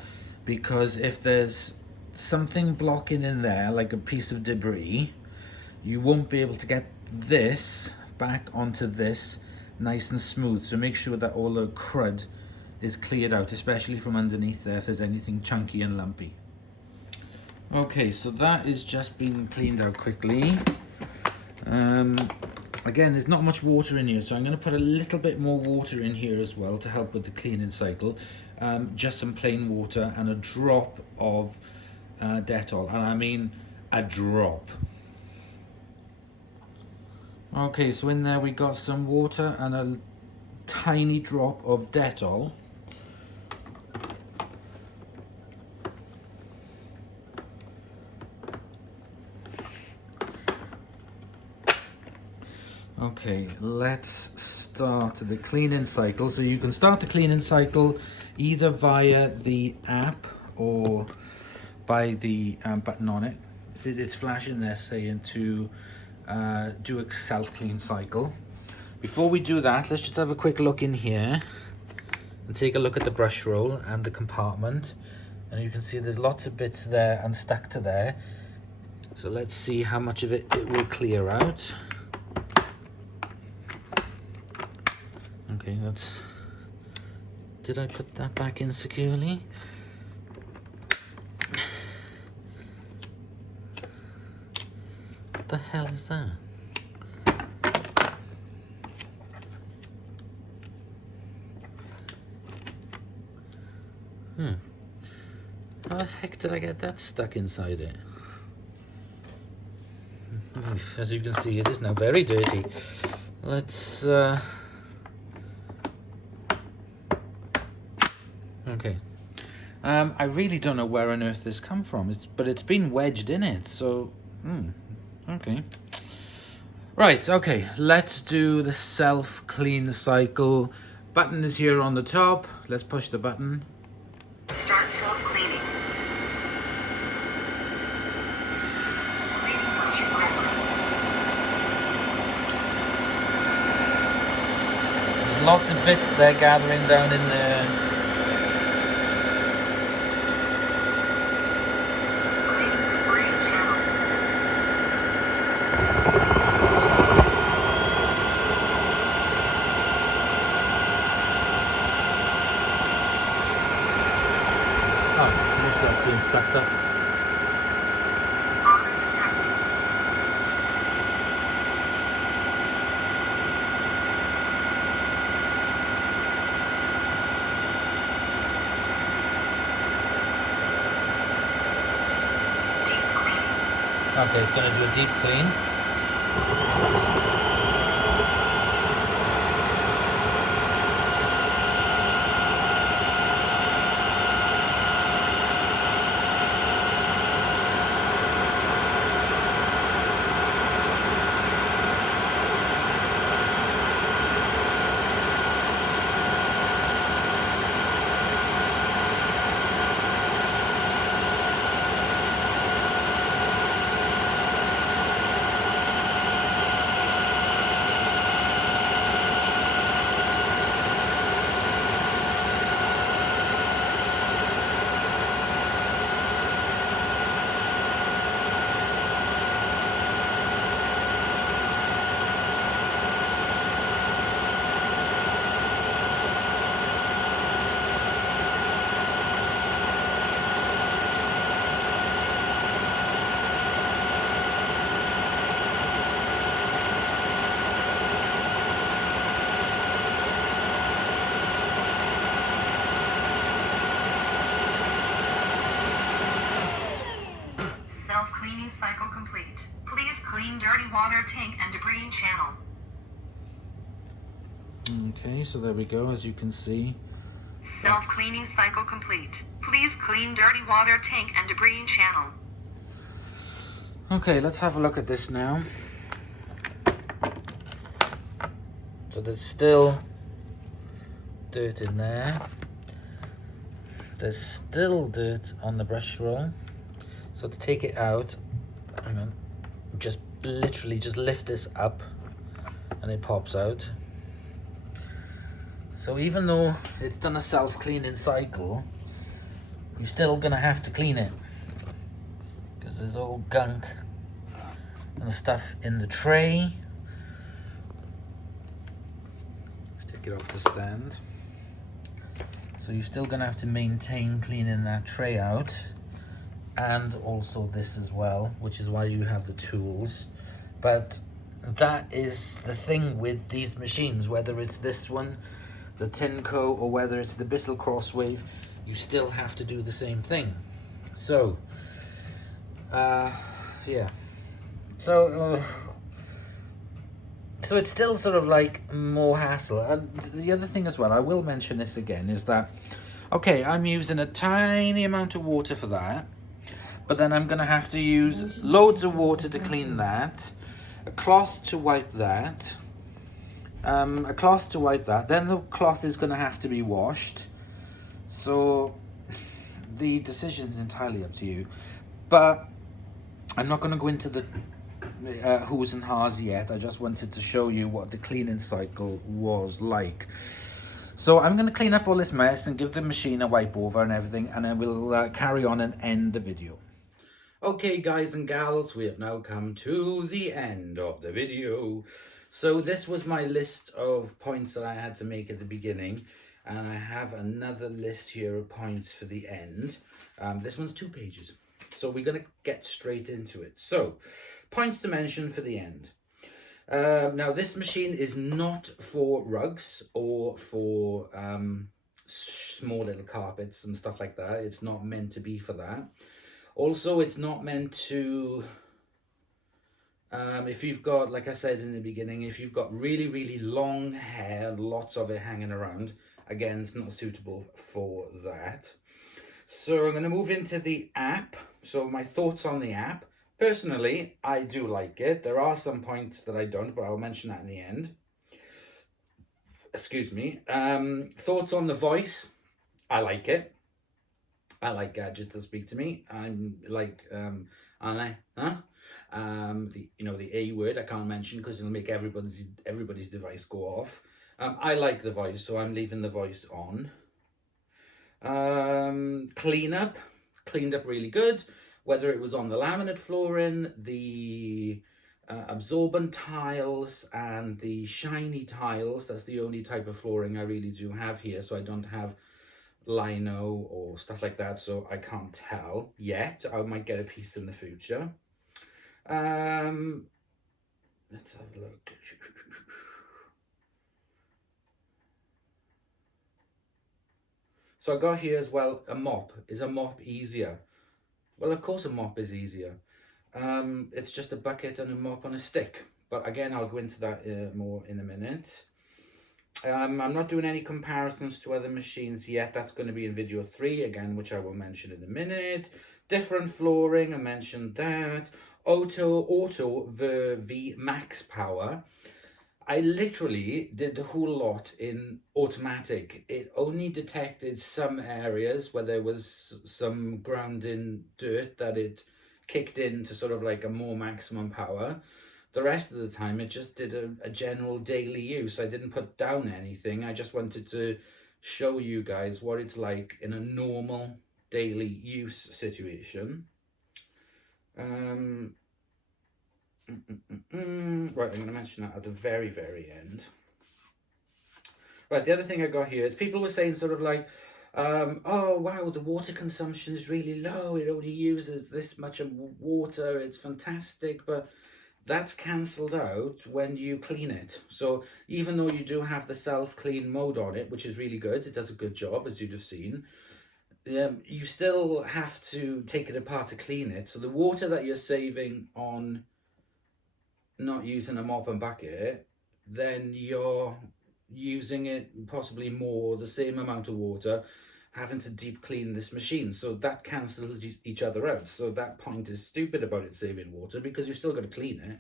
because if there's something blocking in there, like a piece of debris, you won't be able to get this back onto this nice and smooth. So make sure that all the crud is cleared out, especially from underneath there if there's anything chunky and lumpy. Okay, so that is just been cleaned out quickly. Again, there's not much water in here, so I'm going to put a little bit more water in here as well to help with the cleaning cycle. Just some plain water and a drop of Dettol, and I mean a drop. Okay, so in there we got some water and a tiny drop of Dettol. Okay, let's start the cleaning cycle. So you can start the cleaning cycle either via the app or by the button on it. It's flashing there saying to do a self-clean cycle. Before we do that, let's just have a quick look in here and take a look at the brush roll and the compartment. And you can see there's lots of bits there and stuck to there. So let's see how much of it will clear out. Okay, that's... Did I put that back in securely? What the hell is that? How the heck did I get that stuck inside it? As you can see, it is now very dirty. let's okay. I really don't know where on earth this come from. But it's been wedged in it, so okay. Right, okay, let's do the self-clean cycle. Button is here on the top. Let's push the button. Start self-cleaning. Cleaning function ready. There's lots of bits there gathering down in there. Cleaning debris channel. Oh, this that's being sucked up. Auto detecting. Deep cleaning. Okay, it's going to do a deep clean. Self-cleaning cycle complete. Please clean dirty water tank and debris channel. Okay, so there we go, as you can see. Self-cleaning cycle complete. Please clean dirty water tank and debris channel. Okay, let's have a look at this now. So there's still dirt in there. There's still dirt on the brush roll. So to take it out, hang on, just literally just lift this up and it pops out. So even though it's done a self-cleaning cycle, you're still gonna have to clean it because there's all gunk and stuff in the tray. Let's take it off the stand. So you're still gonna have to maintain cleaning that tray out, and also this as well, which is why you have the tools. But that is the thing with these machines, whether it's this one, the TINECO, or whether it's the Bissell Crosswave, you still have to do the same thing. So yeah, so it's still sort of like more hassle. And the other thing as well, I will mention this again, is that okay, I'm using a tiny amount of water for that, but then I'm gonna have to use loads of water to clean that, a cloth to wipe that, then the cloth is gonna have to be washed. So the decision is entirely up to you, but I'm not gonna go into the who's and ha's yet. I just wanted to show you what the cleaning cycle was like. So I'm gonna clean up all this mess and give the machine a wipe over and everything, and then we'll carry on and end the video. Okay, guys and gals, we have now come to the end of the video. So this was my list of points that I had to make at the beginning, and I have another list here of points for the end. This one's 2 pages, so we're going to get straight into it. So, points to mention for the end. Now, this machine is not for rugs or for small little carpets and stuff like that. It's not meant to be for that. Also, it's not meant to If you've got, like I said in the beginning, if you've got really, really long hair, lots of it hanging around, again, it's not suitable for that. So I'm going to move into the app. So my thoughts on the app. Personally, I do like it. There are some points that I don't, but I'll mention that in the end. Excuse me. Thoughts on the voice. I like it. I like gadgets that speak to me. I'm like, the the A word I can't mention because it'll make everybody's device go off. I like the voice, so I'm leaving the voice on. Cleaned up really good, whether it was on the laminate flooring, the absorbent tiles and the shiny tiles. That's the only type of flooring I really do have here, so I don't have lino or stuff like that, so I can't tell yet. I might get a piece in the future. Let's have a look. So I got here as well a mop. Is a mop easier? Well, of course a mop is easier. It's just a bucket and a mop on a stick. But again, I'll go into that more in a minute. I'm not doing any comparisons to other machines yet. That's going to be in video 3 again, which I will mention in a minute. Different flooring, I mentioned that. Auto V Max Power. I literally did the whole lot in automatic. It only detected some areas where there was some ground in dirt that it kicked in to sort of like a more maximum power. The rest of the time, it just did a general daily use. I didn't put down anything. I just wanted to show you guys what it's like in a normal daily use situation. Right, I'm going to mention that at the very, very end. Right, the other thing I got here is people were saying sort of like, oh, wow, the water consumption is really low. It only uses this much of water. It's fantastic. But that's cancelled out when you clean it. So even though you do have the self-clean mode on it, which is really good, it does a good job, as you'd have seen, you still have to take it apart to clean it. So the water that you're saving on not using a mop and bucket, then you're using it possibly more, the same amount of water, having to deep clean this machine. So that cancels each other out. So that point is stupid about it saving water because you've still got to clean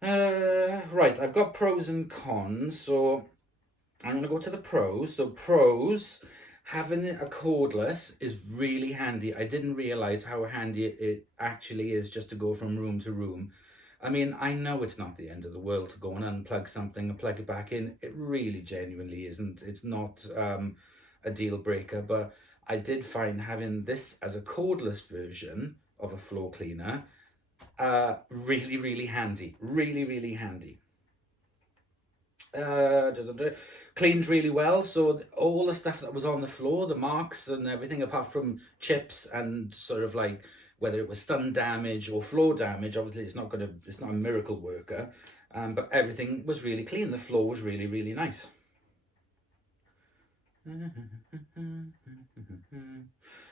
it. Right, I've got pros and cons. So I'm going to go to the pros. So pros, having a cordless is really handy. I didn't realize how handy it actually is just to go from room to room. I mean, I know it's not the end of the world to go and unplug something and plug it back in. It really genuinely isn't. It's not a deal breaker, but I did find having this as a cordless version of a floor cleaner really, really handy. Really, really handy. Cleans really well, so all the stuff that was on the floor, the marks and everything, apart from chips and sort of like whether it was stun damage or floor damage, obviously it's not a miracle worker, but everything was really clean. The floor was really, really nice.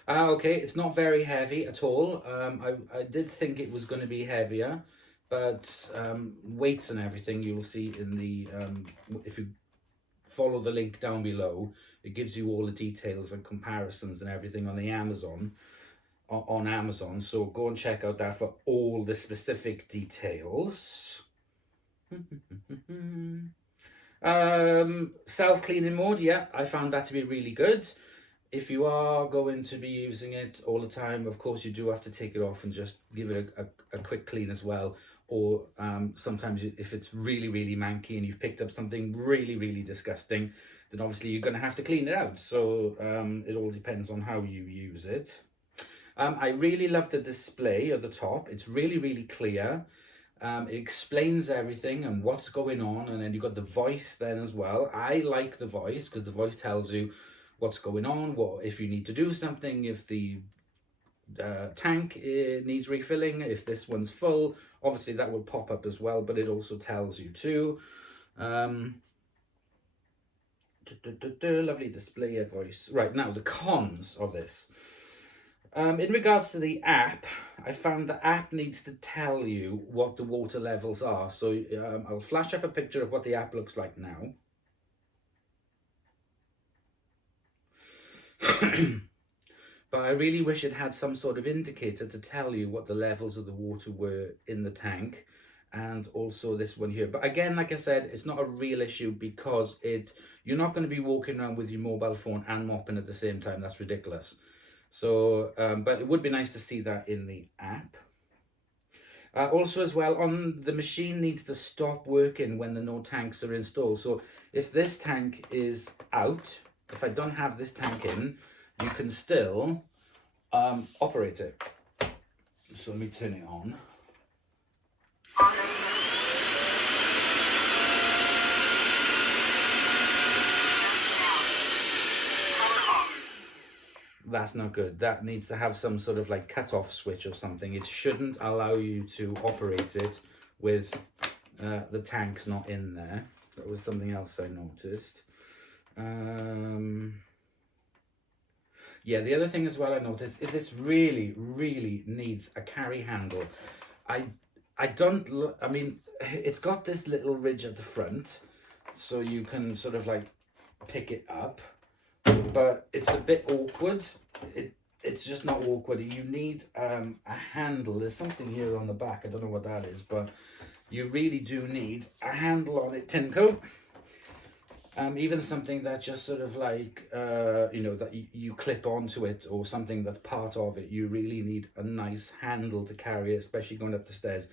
Okay, it's not very heavy at all. I did think it was going to be heavier, but weights and everything you'll see in the if you follow the link down below, it gives you all the details and comparisons and everything on the Amazon. So go and check out that for all the specific details. Self-cleaning mode, yeah, I found that to be really good. If you are going to be using it all the time, of course you do have to take it off and just give it a quick clean as well. Or sometimes if it's really, really manky and you've picked up something really, really disgusting, then obviously you're going to have to clean it out. So it all depends on how you use it. I really love the display at the top. It's really, really clear. It explains everything and what's going on, and then you've got the voice then as well. I like the voice because the voice tells you what's going on, what if you need to do something, if the tank needs refilling, if this one's full. Obviously that will pop up as well, but it also tells you too. Lovely display voice. Right, now the cons of this. In regards to the app, I found the app needs to tell you what the water levels are. So I'll flash up a picture of what the app looks like now. But I really wish it had some sort of indicator to tell you what the levels of the water were in the tank, and also this one here. But again, like I said, it's not a real issue because you're not going to be walking around with your mobile phone and mopping at the same time. That's ridiculous. So, but it would be nice to see that in the app. Also as well, on the machine needs to stop working when the no tanks are installed. So if this tank is out, if I don't have this tank in, you can still operate it. So let me turn it on. That's not good. That needs to have some sort of like cut-off switch or something. It shouldn't allow you to operate it with the tanks not in there. That was something else I noticed. Yeah, the other thing as well I noticed is this really, really needs a carry handle. I mean, it's got this little ridge at the front, so you can sort of like pick it up, but it's a bit awkward. It's just not awkward. You need a handle. There's something here on the back. I don't know what that is, but you really do need a handle on it, TINECO. Even something that just sort of like, you know, that you clip onto it, or something that's part of it. You really need a nice handle to carry it, especially going up the stairs.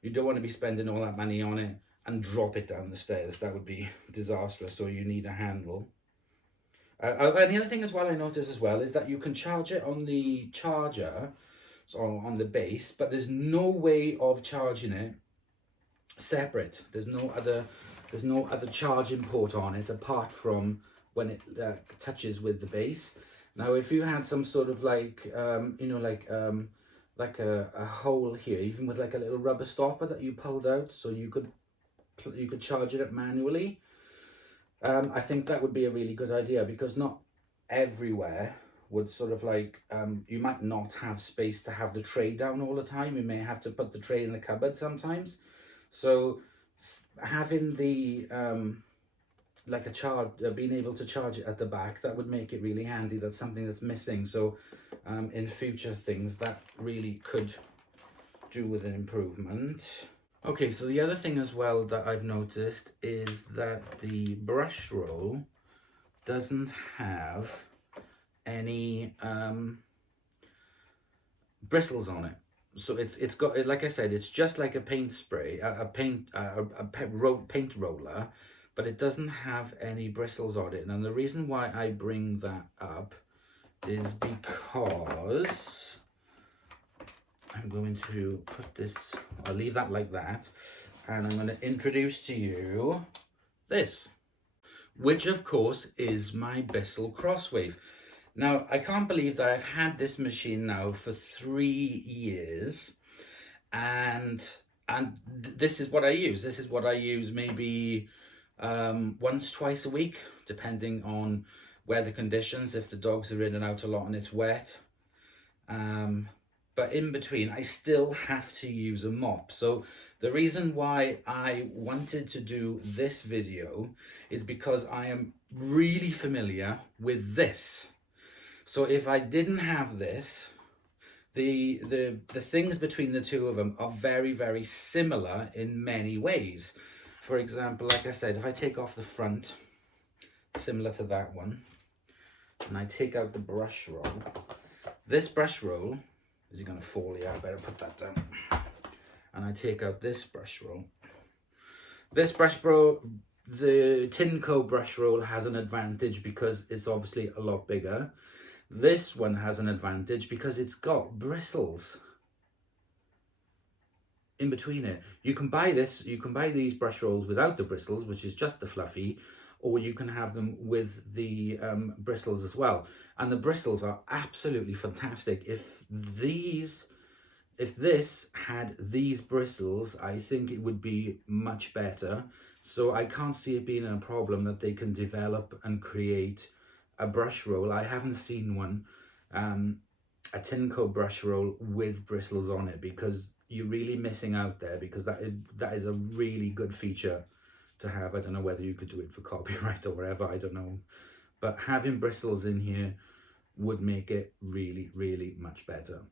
You don't want to be spending all that money on it and drop it down the stairs. That would be disastrous, so you need a handle. And the other thing as well I noticed as well is that you can charge it on the charger, so on the base, but there's no way of charging it separate. There's no other charging port on it apart from when it touches with the base. Now, if you had some sort of like, you know, like a hole here, even with like a little rubber stopper that you pulled out, so you could charge it up manually. I think that would be a really good idea, because not everywhere would sort of like, you might not have space to have the tray down all the time. You may have to put the tray in the cupboard sometimes. So having the like a charge, being able to charge it at the back, that would make it really handy. That's something that's missing. So in future things, that really could do with an improvement. Okay, so the other thing as well that I've noticed is that the brush roll doesn't have any bristles on it. So it's got, like I said, it's just like a paint spray, paint roller, but it doesn't have any bristles on it. And the reason why I bring that up is because I'm going to put this, I'll leave that like that, and I'm going to introduce to you this, which of course is my Bissell Crosswave. Now, I can't believe that I've had this machine now for 3 years, and this is what I use. This is what I use maybe once, twice a week, depending on weather conditions, if the dogs are in and out a lot and it's wet. But in between, I still have to use a mop. So the reason why I wanted to do this video is because I am really familiar with this. So if I didn't have this, the things between the two of them are very, very similar in many ways. For example, like I said, if I take off the front, similar to that one, and I take out the brush roll, this brush roll, is it going to fall here? I better put that down. And I take out this brush roll. This brush roll, the TINECO brush roll, has an advantage because it's obviously a lot bigger. This one has an advantage because it's got bristles in between it. You can buy these brush rolls without the bristles, which is just the fluffy, or you can have them with the bristles as well. And the bristles are absolutely fantastic. If this had these bristles, I think it would be much better. So I can't see it being a problem that they can develop and create a brush roll. I haven't seen one a TINECO brush roll with bristles on it, because you're really missing out there, because that is a really good feature to have. I don't know whether you could do it for copyright or whatever, I don't know, but having bristles in here would make it really, really much better.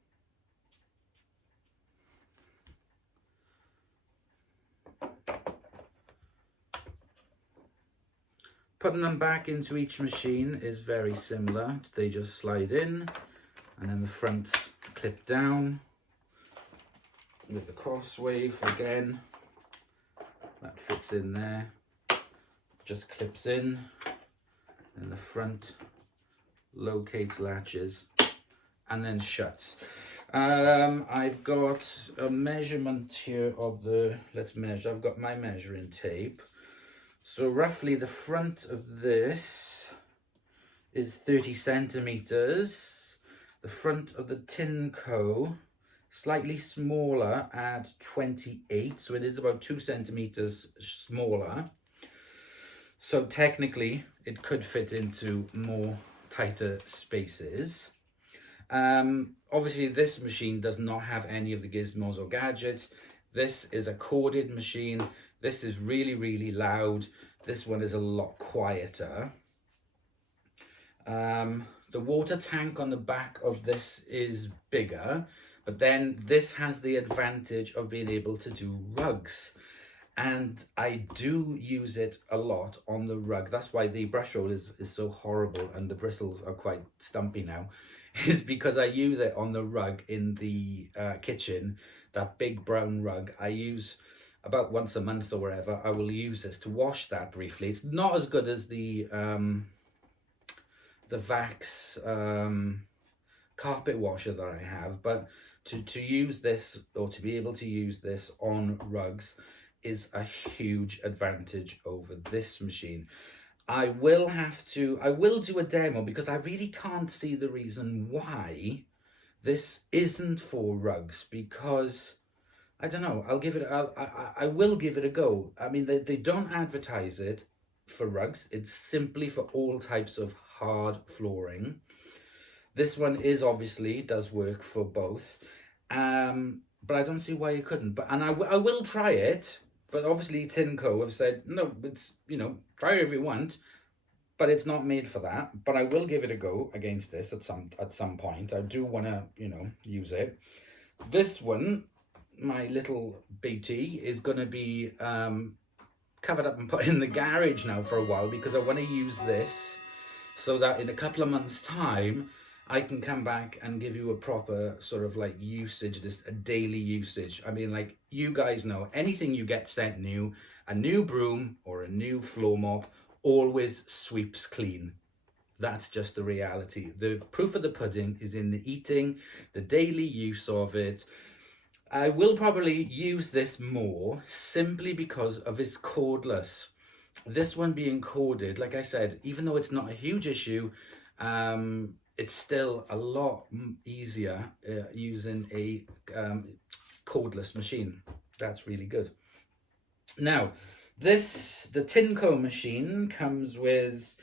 Putting them back into each machine is very similar. They just slide in, and then the fronts clip down with the Crosswave again. That fits in there, just clips in, and the front locates, latches, and then shuts. I've got a measurement here of the, let's measure, I've got my measuring tape. So roughly the front of this is 30 centimeters. The front of the TINECO, slightly smaller at 28, so it is about 2 centimeters smaller. So technically it could fit into more tighter spaces. Obviously this machine does not have any of the gizmos or gadgets. This is a corded machine. This is really, really loud. This one is a lot quieter. The water tank on the back of this is bigger, but then this has the advantage of being able to do rugs. And I do use it a lot on the rug. That's why the brush roll is so horrible and the bristles are quite stumpy now, is because I use it on the rug in the kitchen, that big brown rug. I use about once a month or whatever, I will use this to wash that briefly. It's not as good as the Vax carpet washer that I have, but to use this, or to be able to use this on rugs, is a huge advantage over this machine. I will do a demo, because I really can't see the reason why this isn't for rugs, because I don't know, I will give it a go. I mean, they don't advertise it for rugs. It's simply for all types of hard flooring. This one is obviously does work for both, but I don't see why you couldn't. And I will try it, but obviously TINECO have said, no, it's, you know, try whatever you want, but it's not made for that. But I will give it a go against this at some point. I do want to, you know, use it. This one, my little beauty, is going to be covered up and put in the garage now for a while, because I want to use this so that in a couple of months' time I can come back and give you a proper sort of like usage, just a daily usage. I mean, like, you guys know, anything you get sent new, a new broom or a new floor mop always sweeps clean. That's just the reality. The proof of the pudding is in the eating, the daily use of it. I will probably use this more simply because of its cordless. This one being corded, like I said, even though it's not a huge issue, it's still a lot easier using a cordless machine. That's really good. Now, the TINECO machine comes with,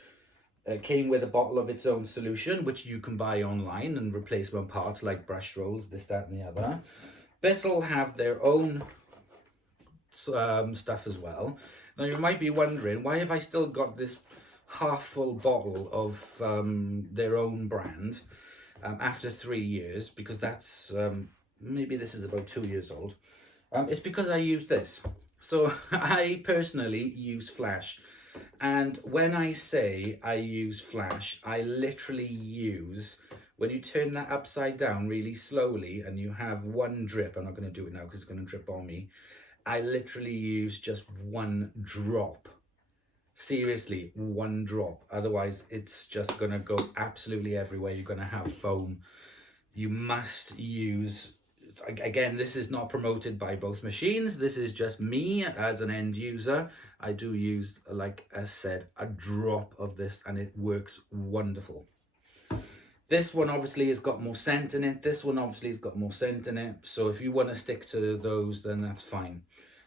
came with a bottle of its own solution, which you can buy online, and replacement parts like brush rolls, this, that, and the other. Bissell have their own stuff as well. Now you might be wondering, why have I still got this half full bottle of their own brand after 3 years? Because that's, maybe this is about 2 years old. It's because I use this. So I personally use Flash. And when I say I use Flash, I literally use, when you turn that upside down really slowly and you have one drip, I'm not going to do it now because it's going to drip on me, I literally use just one drop. Seriously, one drop. Otherwise, it's just going to go absolutely everywhere. You're going to have foam. You must use, again, this is not promoted by both machines. This is just me as an end user. I do use, like I said, a drop of this, and it works wonderful. This one obviously has got more scent in it. This one obviously has got more scent in it. So if you want to stick to those, then that's fine.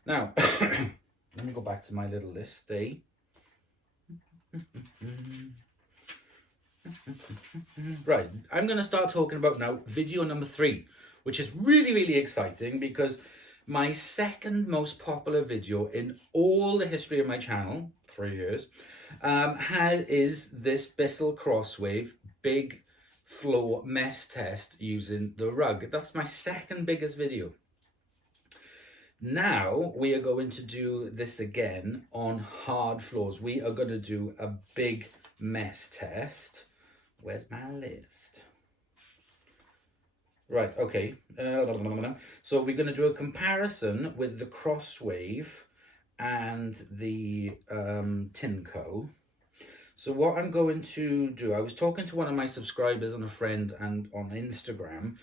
Now, let me go back to my little list. Right, I'm going to start talking about now video number 3, which is really, really exciting because my second most popular video in all the history of my channel, 3 years, is this Bissell Crosswave big floor mesh test using the rug. That's my second biggest video. Now we are going to do this again on hard floors. We are going to do a big mesh test. Where's my list? Right, okay. So we're going to do a comparison with the Crosswave and the TINECO. So what I'm going to do, I was talking to one of my subscribers and a friend and on Instagram,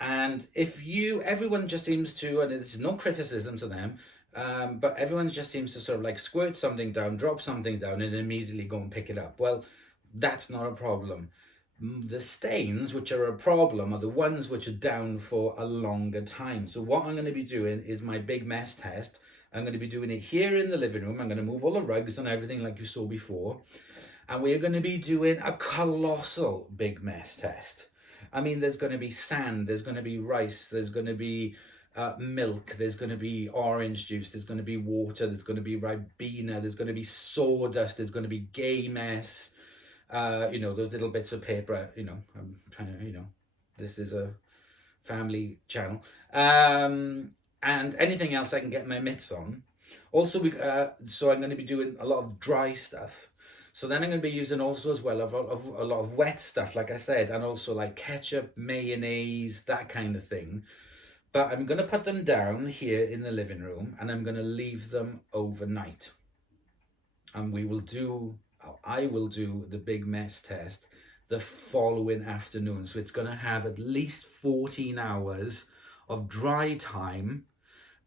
and everyone just seems to, and it's no criticism to them, but everyone just seems to sort of like squirt something down, drop something down, and immediately go and pick it up. Well, that's not a problem. The stains, which are a problem, are the ones which are down for a longer time. So what I'm going to be doing is my big mesh test. I'm going to be doing it here in the living room. I'm going to move all the rugs and everything like you saw before. And we're going to be doing a colossal big mesh test. I mean, there's going to be sand, there's going to be rice, there's going to be milk, there's going to be orange juice, there's going to be water, there's going to be Ribena, there's going to be sawdust, there's going to be gay mess. You know, those little bits of paper, you know, I'm trying to, you know, this is a family channel. And anything else I can get my mitts on. Also, so I'm going to be doing a lot of dry stuff. So then I'm going to be using also as well a lot of wet stuff, like I said, and also like ketchup, mayonnaise, that kind of thing. But I'm going to put them down here in the living room and I'm going to leave them overnight. And I will do the big mesh test the following afternoon. So it's going to have at least 14 hours of dry time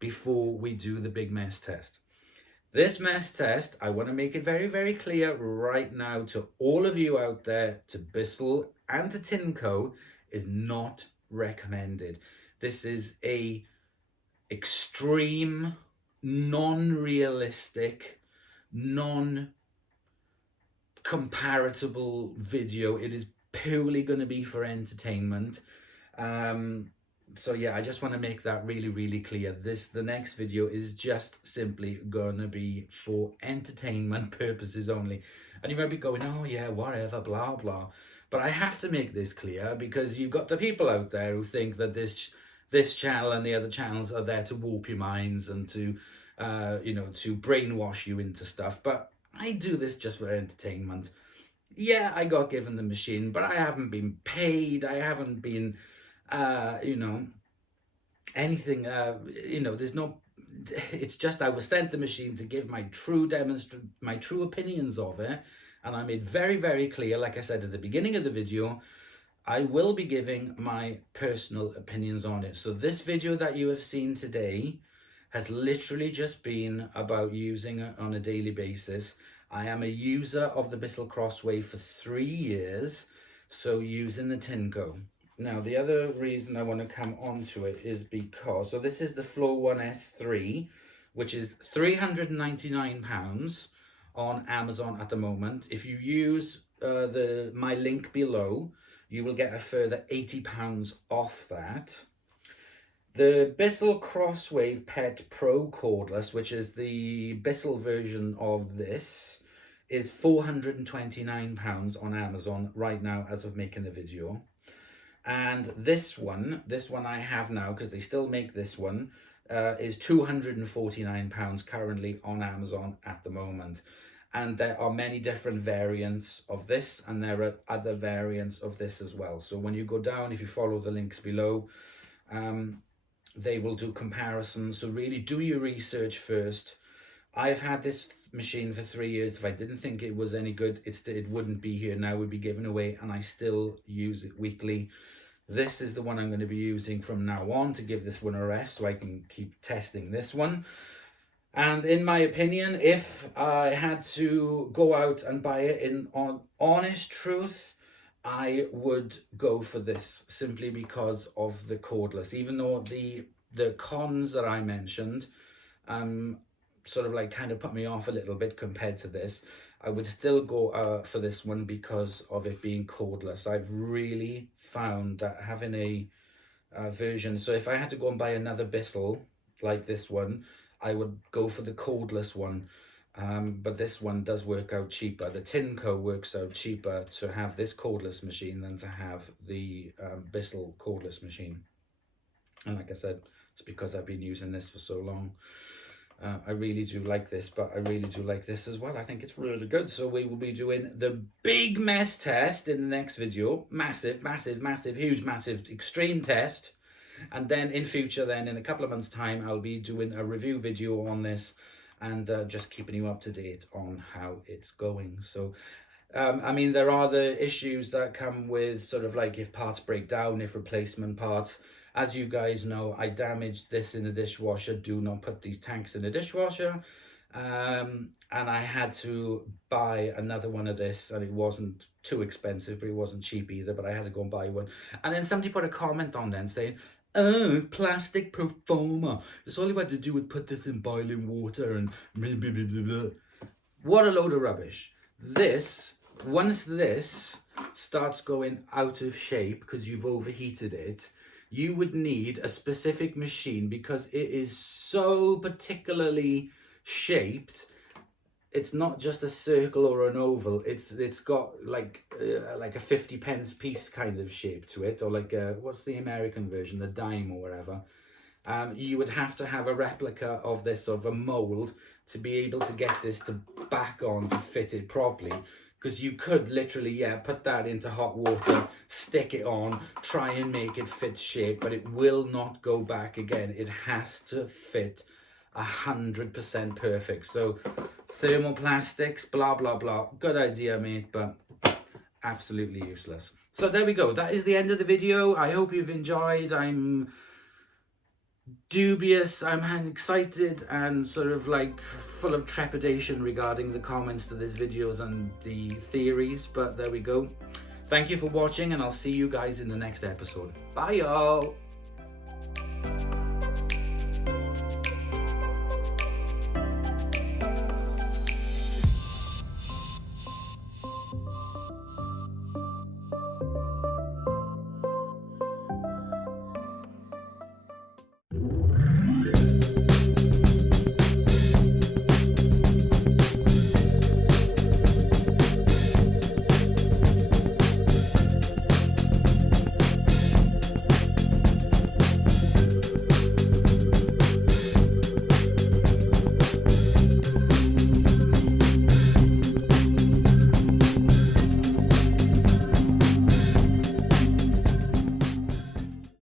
before we do the big mesh test. This mesh test, I want to make it very, very clear right now to all of you out there, to Bissell and to TINECO, is not recommended. This is a extreme, non-realistic, non-comparable video. It is purely going to be for entertainment. So yeah, I just want to make that really, really clear. The next video is just simply gonna be for entertainment purposes only. And you might be going, oh yeah, whatever, blah, blah. But I have to make this clear because you've got the people out there who think that this channel and the other channels are there to warp your minds and to, you know, to brainwash you into stuff. But I do this just for entertainment. Yeah, I got given the machine, but I haven't been paid. I haven't been... you know, anything, you know, there's no, it's just I was sent the machine to give my true opinions of it. And I made very, very clear, like I said at the beginning of the video, I will be giving my personal opinions on it. So this video that you have seen today has literally just been about using it on a daily basis. I am a user of the Bissell Crosswave for 3 years, so using the TINECO. Now, the other reason I want to come onto it is because, so this is the Floor 1 S3, which is £399 on Amazon at the moment. If you use my link below, you will get a further £80 off that. The Bissell Crosswave Pet Pro cordless, which is the Bissell version of this, is £429 on Amazon right now as of making the video. And this one I have now, because they still make this one, is £249 currently on Amazon at the moment. And there are many different variants of this, and there are other variants of this as well. So when you go down, if you follow the links below, they will do comparisons. So really do your research first. I've had this machine for 3 years. If I didn't think it was any good, it wouldn't be here now, it would be given away, and I still use it weekly. This is the one I'm going to be using from now on to give this one a rest so I can keep testing this one. And in my opinion, if I had to go out and buy it on honest truth, I would go for this simply because of the cordless. Even though the cons that I mentioned, sort of like kind of put me off a little bit compared to this. I would still go for this one because of it being cordless. I've really found that having a version, so if I had to go and buy another Bissell like this one, I would go for the cordless one. But this one does work out cheaper. The TINECO works out cheaper to have this cordless machine than to have the Bissell cordless machine. And like I said, it's because I've been using this for so long. I really do like this, but I really do like this as well. I think it's really good. So we will be doing the big mess test in the next video. Massive, massive, massive, huge, massive, extreme test. And then in future, then in a couple of months' time, I'll be doing a review video on this and just keeping you up to date on how it's going. So, I mean, there are the issues that come with sort of like if parts break down, if replacement parts. As you guys know, I damaged this in the dishwasher. Do not put these tanks in the dishwasher. And I had to buy another one of this, and it wasn't too expensive, but it wasn't cheap either, but I had to go and buy one. And then somebody put a comment on then saying, oh, plastic performer. It's all you had to do was put this in boiling water and blah, blah, blah, blah, blah. What a load of rubbish. This, once this starts going out of shape because you've overheated it, you would need a specific machine because it is so particularly shaped. It's not just a circle or an oval. It's got like a 50 pence piece kind of shape to it, or like a, what's the American version, the dime or whatever. You would have to have a replica of this, of a mold, to be able to get this to back on to fit it properly. Because you could literally, yeah, put that into hot water, stick it on, try and make it fit shape, but it will not go back again. It has to fit 100% perfect. So thermoplastics, blah, blah, blah. Good idea, mate, but absolutely useless. So there we go. That is the end of the video. I hope you've enjoyed. I'm dubious, I'm excited and sort of like full of trepidation regarding the comments to these videos and the theories, but there we go. Thank you for watching, and I'll see you guys in the next episode. Bye y'all.